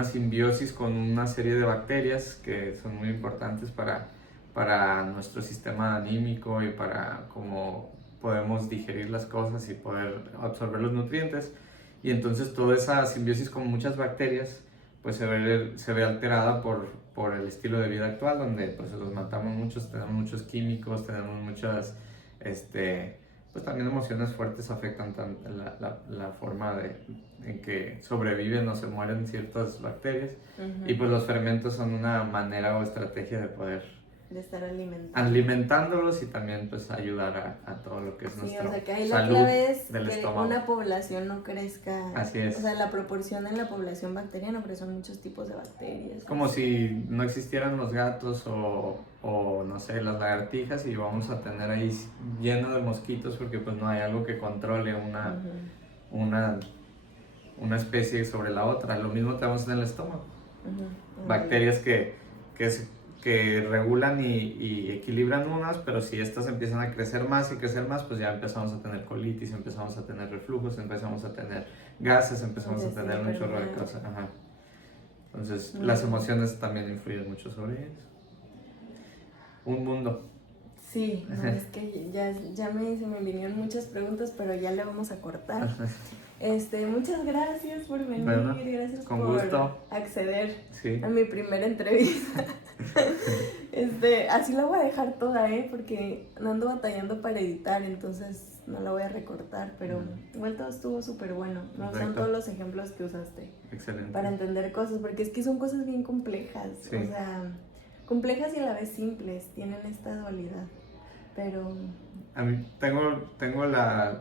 simbiosis con una serie de bacterias que son muy importantes para nuestro sistema anímico y para cómo podemos digerir las cosas y poder absorber los nutrientes. Y entonces toda esa simbiosis con muchas bacterias pues se ve alterada por el estilo de vida actual, donde pues los matamos muchos, tenemos muchos químicos, tenemos muchas pues también emociones fuertes afectan la forma en que sobreviven o se mueren ciertas bacterias. Y pues los fermentos son una manera o estrategia de poder estar alimentándolos y también pues ayudar a todo lo que es nuestra salud. Sí, o sea que ahí la clave es que estómago. Una población no crezca. Así es. O sea, la proporción en la población bacteriana, porque son muchos tipos de bacterias. Como si no existieran los gatos o no sé, las lagartijas, y vamos a tener ahí lleno de mosquitos porque pues no hay algo que controle una especie sobre la otra. Lo mismo tenemos en el estómago. Bacterias que regulan y equilibran unas, pero si estas empiezan a crecer más y crecer más, pues ya empezamos a tener colitis, empezamos a tener reflujos, empezamos a tener gases, empezamos a tener un chorro de cosas. Entonces, las emociones también influyen mucho sobre ellos. Un mundo. Sí, no, es que ya se me vinieron muchas preguntas, pero ya le vamos a cortar. Muchas gracias por venir, gracias por gusto. Acceder a mi primera entrevista. Así la voy a dejar toda, porque ando batallando para editar, entonces no la voy a recortar, pero igual todo estuvo súper bueno. Me gustan todos los ejemplos que usaste. Excelente. Para entender cosas, porque es que son cosas bien complejas, o sea, complejas y a la vez simples, tienen esta dualidad, pero... A mí tengo la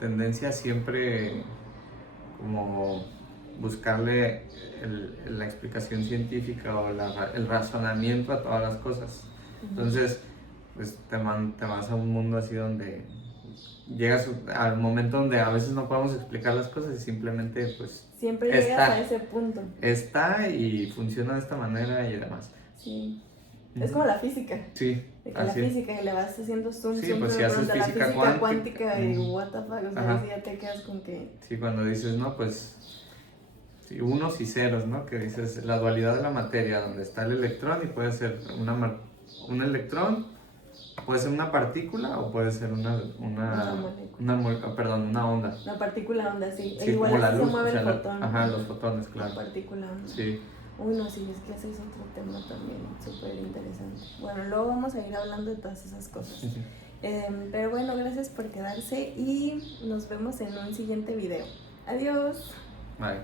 tendencia siempre como buscarle la explicación científica o el razonamiento a todas las cosas. Entonces, pues te vas a un mundo así donde llegas al momento donde a veces no podemos explicar las cosas y simplemente pues siempre llegas a ese punto. Está y funciona de esta manera y demás. Sí. Es como la física. Sí. La física, que le vas haciendo zoom, sí, pues si haces la física cuántica y what the fuck, o sea, ya te quedas con que... Sí, cuando dices, no, pues, sí, unos y ceros, ¿no? Que dices la dualidad de la materia, donde está el electrón y puede ser un electrón, puede ser una partícula o puede ser una onda. Una partícula onda, sí. Sí, igual como la luz, se mueve el fotón. Los fotones, claro. La partícula onda. Sí. Uy, no, sí, es que ese es otro tema también súper interesante. Bueno, luego vamos a ir hablando de todas esas cosas. Pero bueno, gracias por quedarse y nos vemos en un siguiente video. Adiós. Bye.